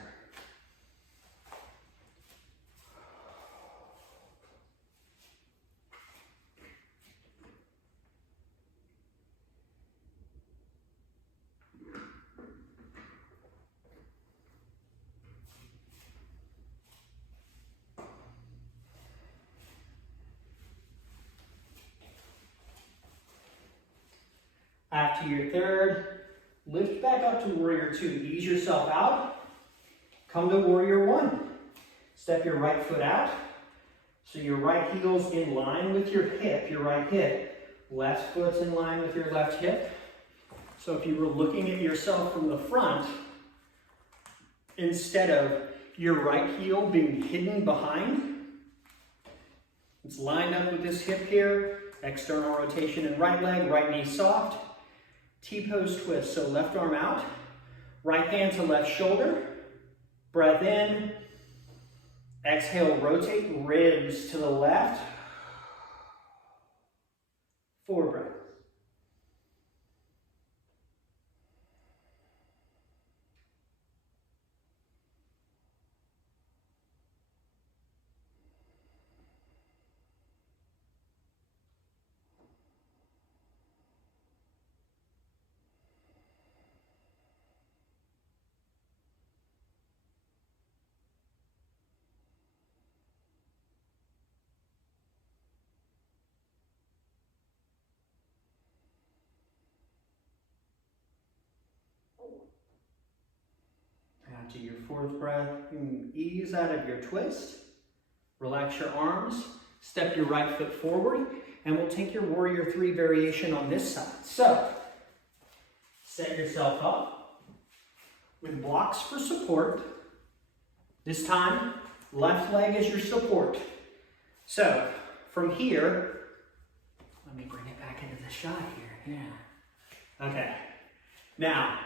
After your 3rd, lift back up to warrior 2. Ease yourself out. Come to warrior 1. Step your right foot out. So your right heel's in line with your hip, your right hip. Left foot's in line with your left hip. So if you were looking at yourself from the front, instead of your right heel being hidden behind, it's lined up with this hip here. External rotation in right leg, right knee soft. T-pose twist, so left arm out, right hand to left shoulder, breath in, exhale, rotate ribs to the left, 4 breaths. After your fourth breath, you can ease out of your twist. Relax your arms. Step your right foot forward. And we'll take your warrior three variation on this side. So, set yourself up with blocks for support. This time, left leg is your support. So, from here, let me bring it back into the shot here. Yeah. Okay. Now,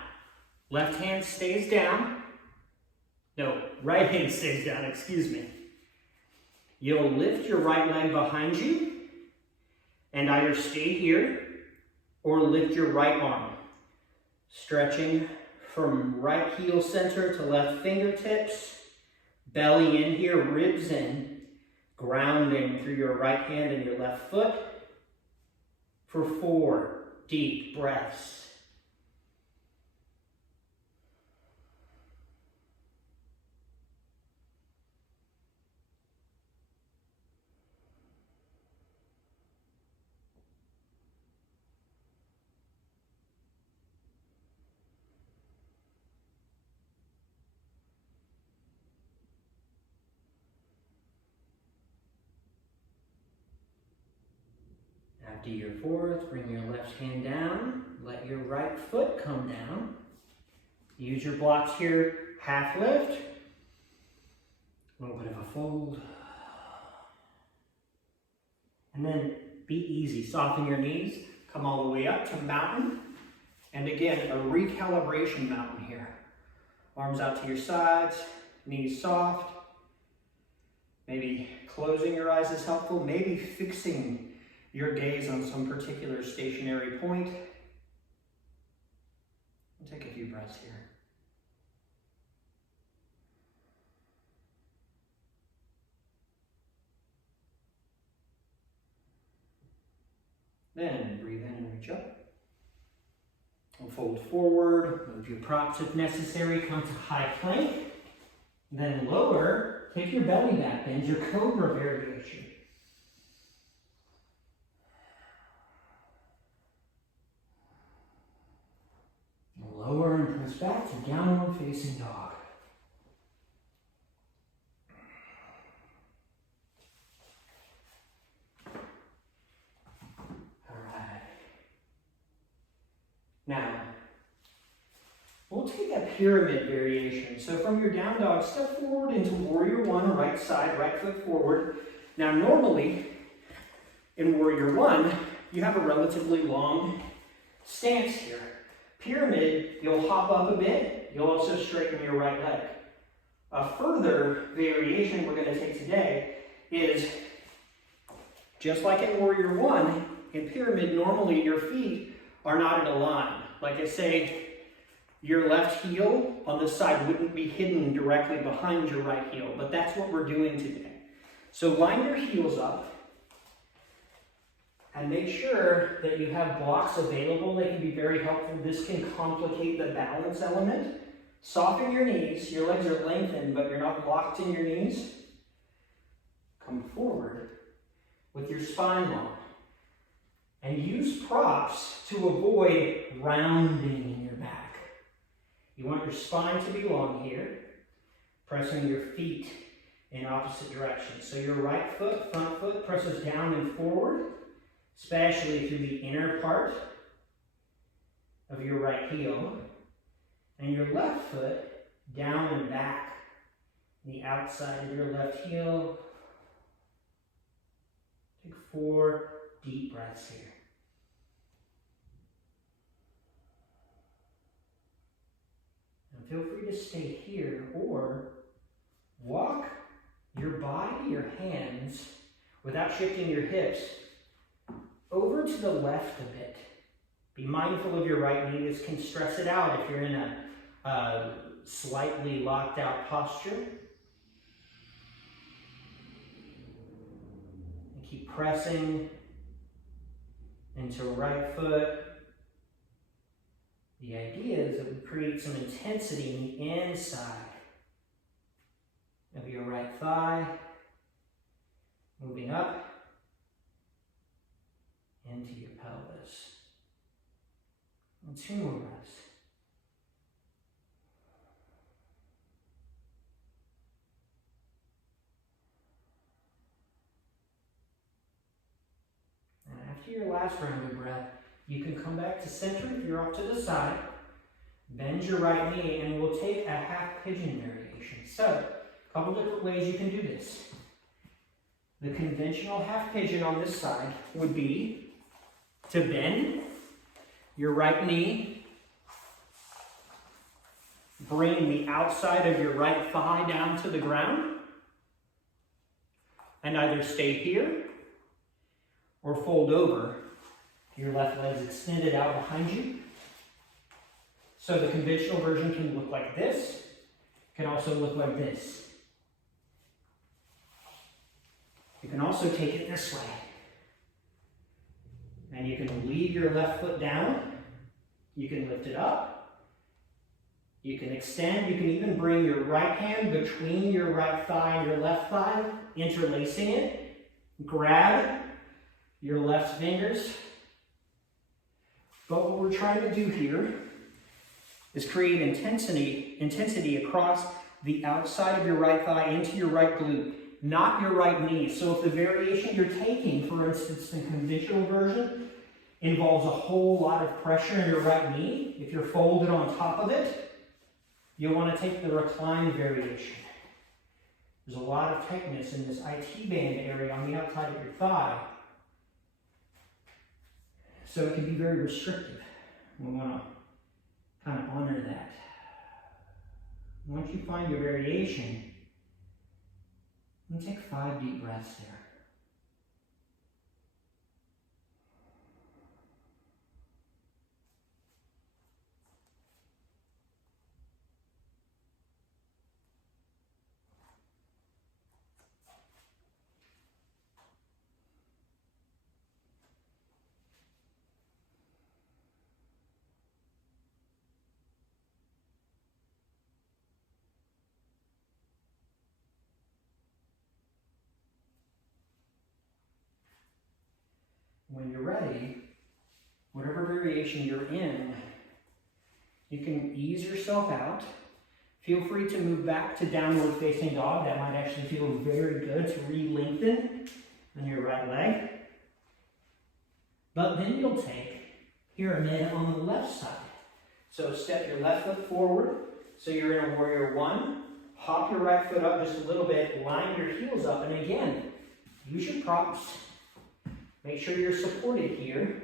left hand stays down. No, right hand stays down, excuse me. You'll lift your right leg behind you and either stay here or lift your right arm. Stretching from right heel center to left fingertips. Belly in here, ribs in. Grounding through your right hand and your left foot for 4 deep breaths. After your fourth, bring your left hand down. Let your right foot come down. Use your blocks here, half lift. A little bit of a fold. And then be easy. Soften your knees. Come all the way up to mountain. And again, a recalibration mountain here. Arms out to your sides, knees soft. Maybe closing your eyes is helpful. Maybe fixing your gaze on some particular stationary point. We'll take a few breaths here. Then breathe in and reach up. We'll fold forward, move your props if necessary, come to high plank. Then lower, take your belly back, bend your cobra variation. Lower and press back to downward facing dog. All right. Now, we'll take a pyramid variation. So from your down dog, step forward into warrior one, right side, right foot forward. Now normally, in warrior one, you have a relatively long stance here. Pyramid, you'll hop up a bit. You'll also straighten your right leg. A further variation we're going to take today is, just like in warrior one, in pyramid, normally your feet are not in a line. Like I say, your left heel on this side wouldn't be hidden directly behind your right heel, but that's what we're doing today. So line your heels up. And make sure that you have blocks available. They can be very helpful. This can complicate the balance element. Soften your knees. Your legs are lengthened, but you're not locked in your knees. Come forward with your spine long. And use props to avoid rounding in your back. You want your spine to be long here, pressing your feet in opposite directions. So your right foot, front foot, presses down and forward, especially through the inner part of your right heel, and your left foot down and back, the outside of your left heel. Take 4 deep breaths here. And feel free to stay here or walk your body, your hands, without shifting your hips, over to the left a bit. Be mindful of your right knee. This can stress it out if you're in a slightly locked out posture. And keep pressing into right foot. The idea is that we create some intensity in the inside of your right thigh, moving up into your pelvis. And 2 more breaths. last round of breath. You can come back to center if you're up to the side. Bend your right knee, and we'll take a half pigeon variation. So, a couple different ways you can do this. The conventional half pigeon on this side would be to bend your right knee, bring the outside of your right thigh down to the ground, and either stay here or fold over. Your left leg's extended out behind you. So the conventional version can look like this, can also look like this. You can also take it this way. And you can leave your left foot down. You can lift it up. You can extend. You can even bring your right hand between your right thigh and your left thigh, interlacing it. Grab your left fingers. But what we're trying to do here is create intensity across the outside of your right thigh into your right glute, not your right knee. So if the variation you're taking, for instance, the conventional version, involves a whole lot of pressure in your right knee, if you're folded on top of it, you'll want to take the reclined variation. There's a lot of tightness in this IT band area on the outside of your thigh. So it can be very restrictive. We want to kind of honor that. Once you find your variation, take 5 deep breaths there. When you're ready, whatever variation you're in, you can ease yourself out. Feel free to move back to downward facing dog. That might actually feel very good to re-lengthen on your right leg. But then you'll take pyramid on the left side. So step your left foot forward. So you're in a warrior one. Hop your right foot up just a little bit. Line your heels up. And again, use your props. Make sure you're supported here.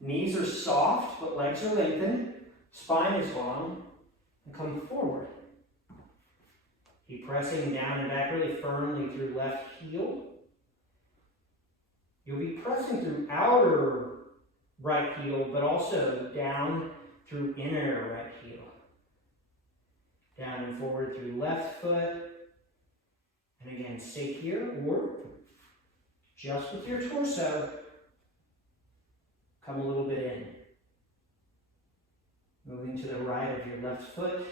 Knees are soft, but legs are lengthened. Spine is long. And come forward. Keep pressing down and back really firmly through left heel. You'll be pressing through outer right heel, but also down through inner right heel. Down and forward through left foot. And again, stay here or just with your torso, come a little bit in. Moving to the right of your left foot.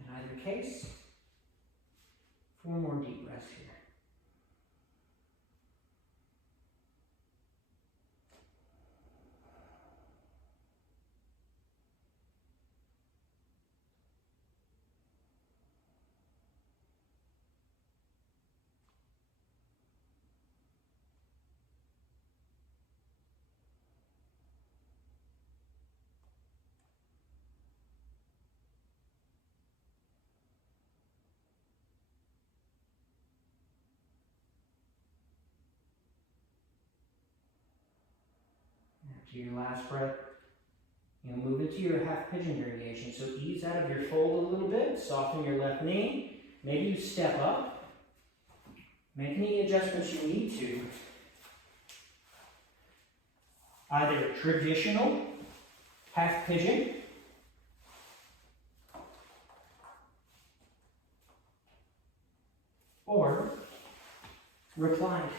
In either case, 4 more deep breaths here. After your last breath, you'll move into your half pigeon variation. So ease out of your fold a little bit, soften your left knee. Maybe you step up. Make any adjustments you need to. Either traditional half pigeon or reclined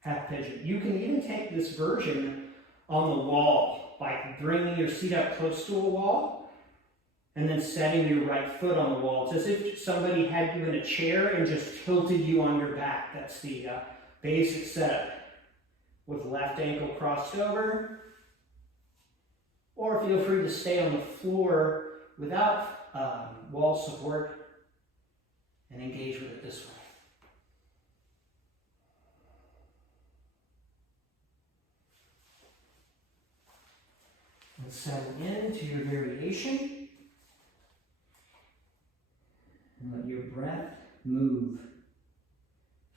half pigeon. You can even take this version on the wall, like bringing your seat up close to a wall and then setting your right foot on the wall. It's as if somebody had you in a chair and just tilted you on your back. That's the basic setup. With left ankle crossed over. Or feel free to stay on the floor without wall support and engage with it this way. And settle into your variation. And let your breath move.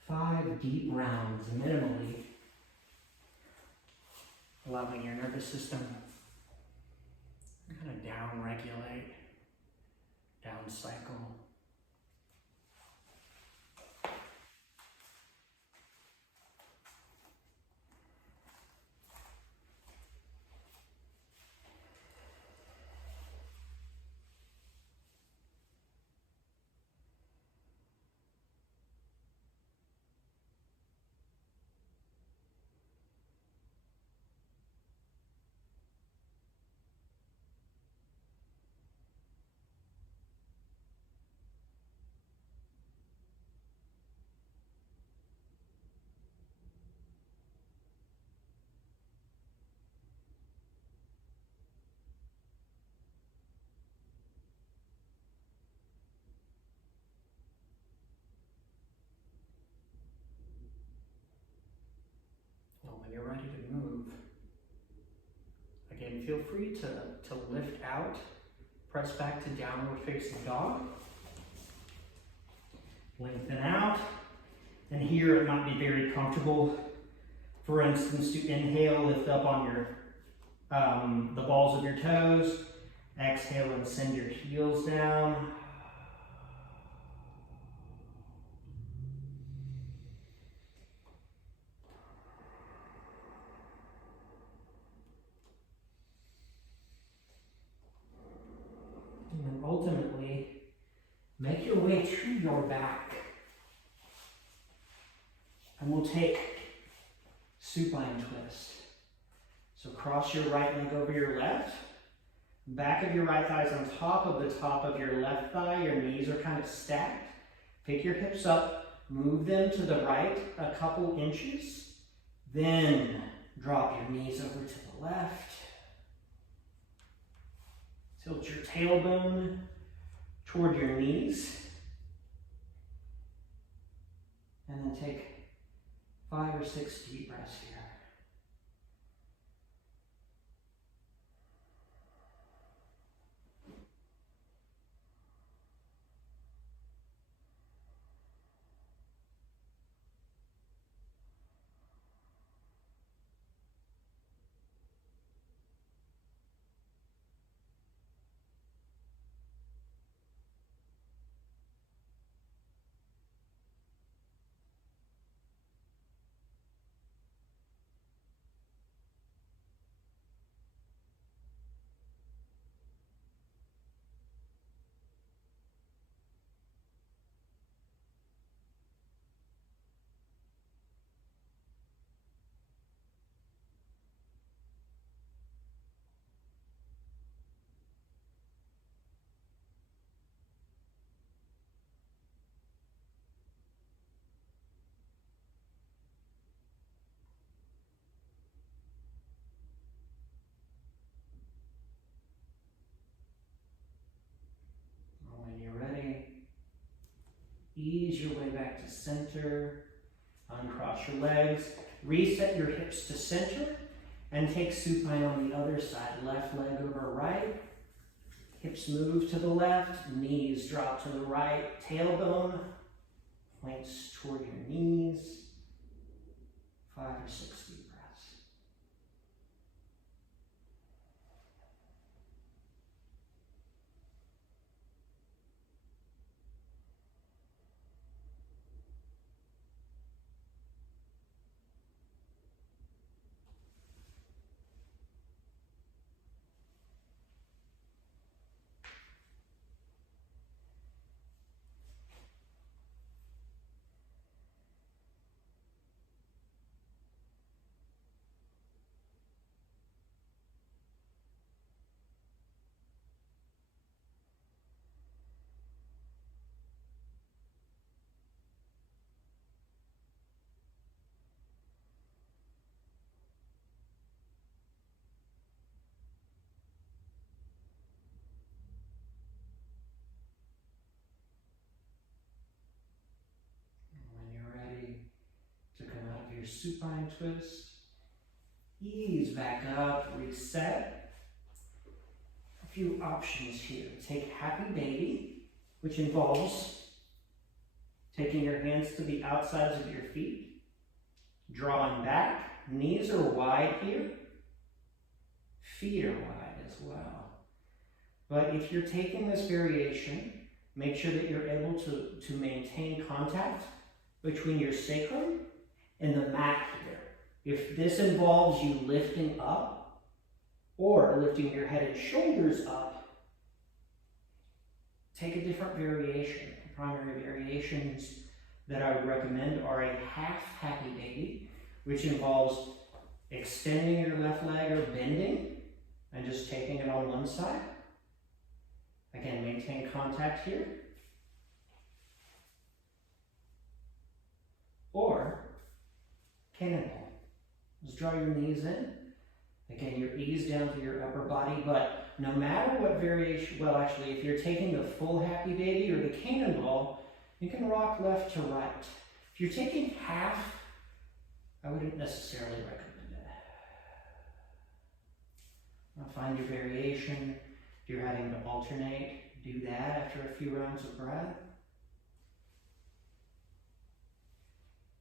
5 deep rounds minimally, allowing your nervous system to kind of down regulate, down cycle. When you're ready to move, again, feel free to lift out, press back to downward facing dog, lengthen out, and here it might be very comfortable, for instance, to inhale, lift up on your the balls of your toes, exhale and send your heels down. And then ultimately, make your way to your back. And we'll take supine twist. So cross your right leg over your left. Back of your right thigh is on top of the top of your left thigh. Your knees are kind of stacked. Pick your hips up, move them to the right a couple inches. Then drop your knees over to the left. Tilt your tailbone toward your knees. And then take 5 or 6 deep breaths here. Ease your way back to center. Uncross your legs. Reset your hips to center. And take supine on the other side. Left leg over right. Hips move to the left. Knees drop to the right. Tailbone points toward your knees. 5 or 6 deep breaths. Supine twist. Ease back up, reset. few options here. Take Happy Baby, which involves taking your hands to the outsides of your feet, drawing back, knees are wide here, feet are wide as well. But if you're taking this variation, make sure that you're able to maintain contact between your sacrum and the mat here. If this involves you lifting up or lifting your head and shoulders up, take a different variation. The primary variations that I would recommend are a half Happy Baby, which involves extending your left leg or bending and just taking it on one side. Again, maintain contact here. Or cannonball. Just draw your knees in. Again, your ease down to your upper body, but no matter what variation, well actually, if you're taking the full Happy Baby or the cannonball, you can rock left to right. If you're taking half, I wouldn't necessarily recommend it. Now find your variation. If you're having to alternate, do that after a few rounds of breath.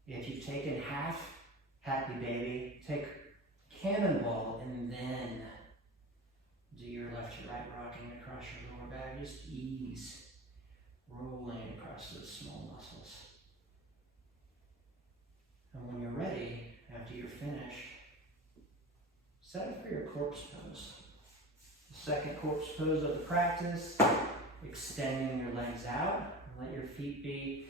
If you've taken half Happy Baby, take cannonball and then do your left to right rocking across your lower back. Just ease, rolling across those small muscles. And when you're ready, after you're finished, set up for your corpse pose. The second corpse pose of the practice, extending your legs out. Let your feet be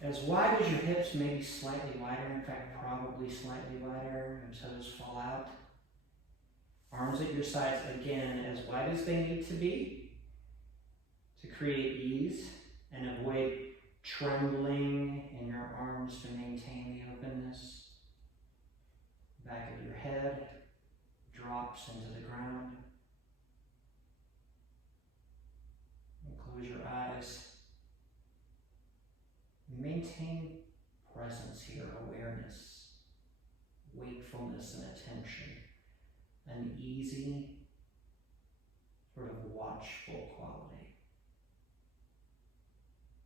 as wide as your hips, maybe slightly wider. In fact, probably slightly wider. Your toes fall out. Arms at your sides, again, as wide as they need to be to create ease and avoid trembling in your arms to maintain the openness. Back of your head drops into the ground. And close your eyes. Maintain presence here, awareness, wakefulness, and attention. An easy, sort of watchful quality.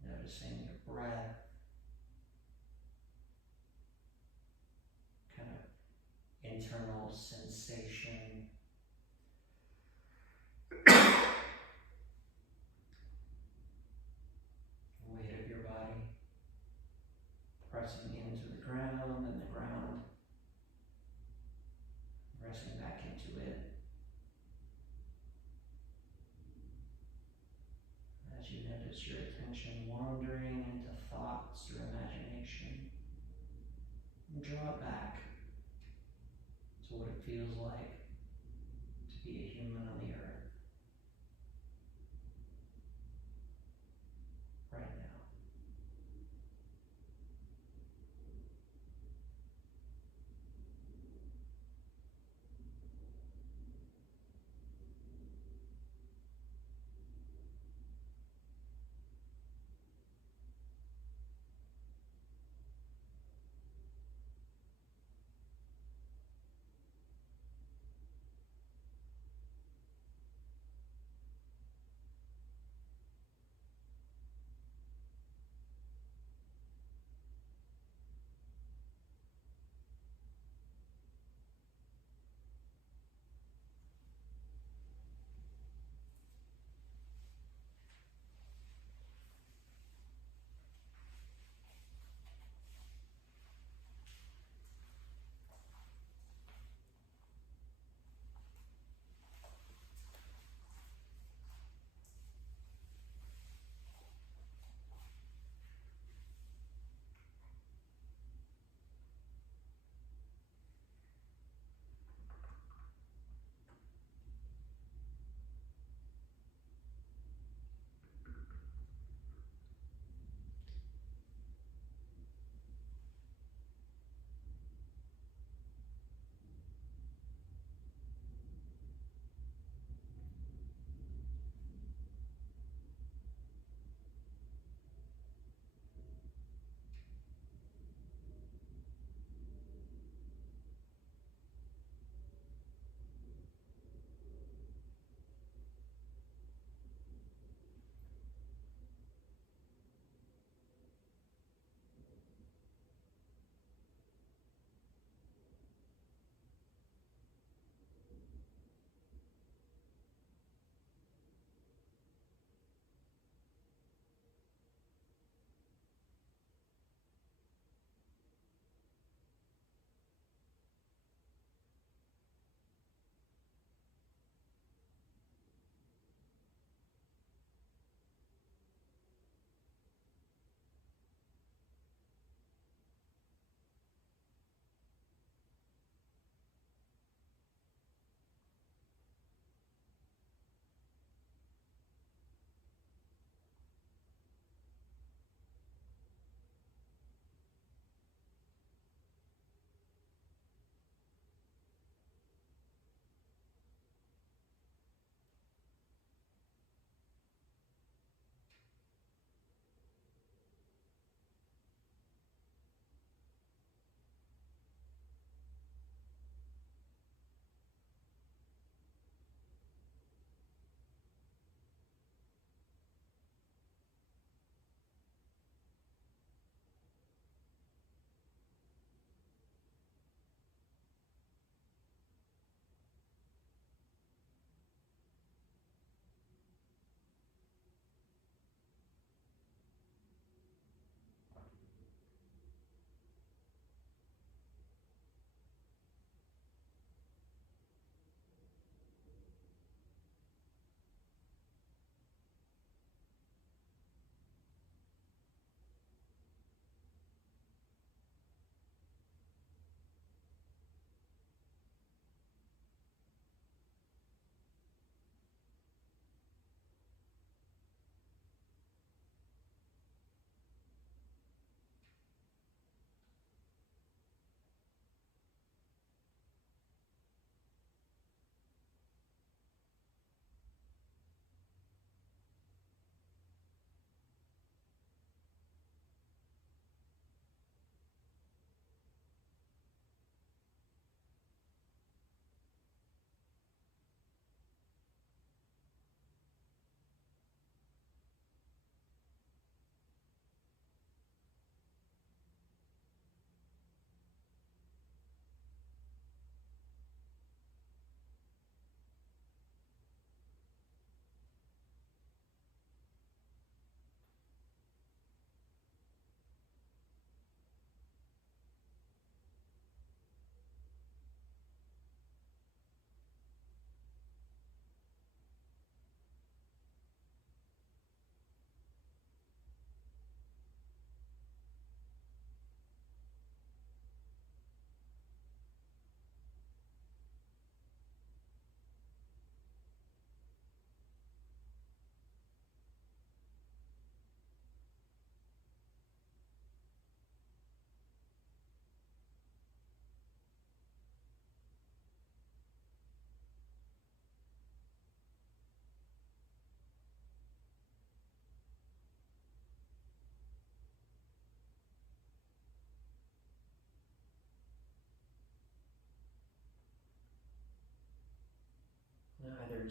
Noticing your breath, kind of internal sensation. Weight of your body. Pressing into the ground and the ground, pressing back into it. As you notice your attention wandering into thoughts or imagination, draw it back to what it feels like to be a human on the earth right now.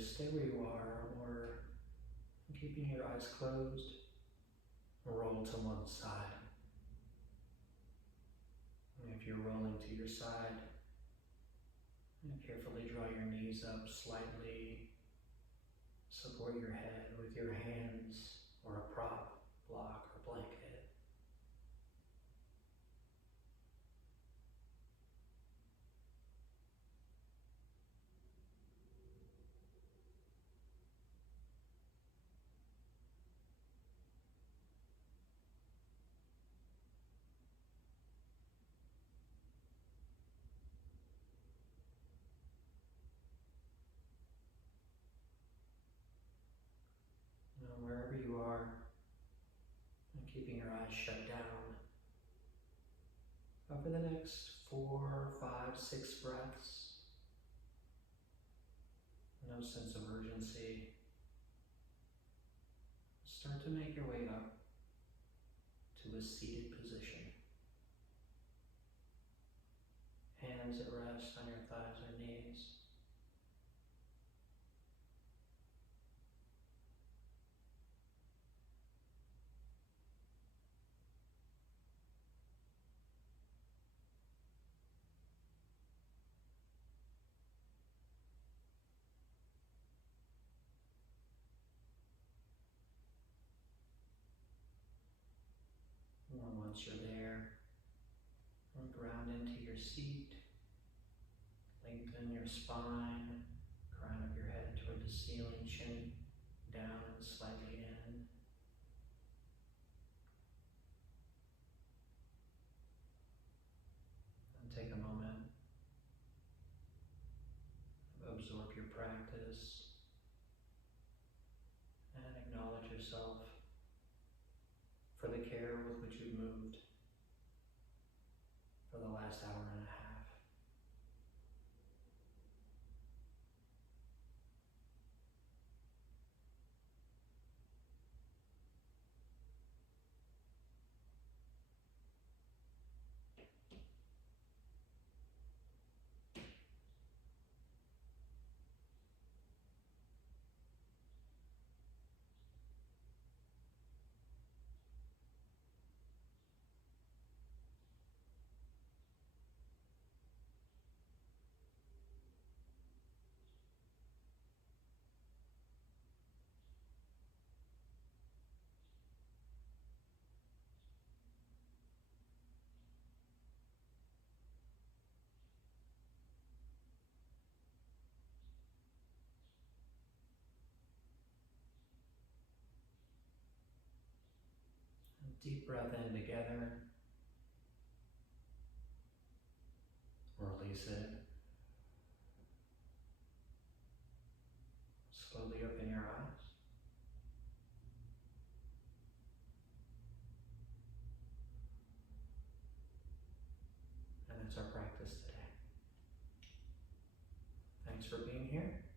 stay where you are, or keeping your eyes closed, roll to one side. And if you're rolling to your side, carefully draw your knees up slightly. Support your head with your hands or a prop, block, or blanket. And wherever you are, and keeping your eyes shut down, over the next 4, 5, 6 breaths, no sense of urgency. Start to make your way up to a seated position. Hands at rest on your thighs or knees. And once you're there, ground into your seat. Lengthen your spine, crown of your head toward the ceiling, chin down and slightly in. And take a moment, absorb your practice, and acknowledge yourself for the care with which you've moved for the last hour and a half. Deep breath in together. Release it. Slowly open your eyes. And that's our practice today. Thanks for being here.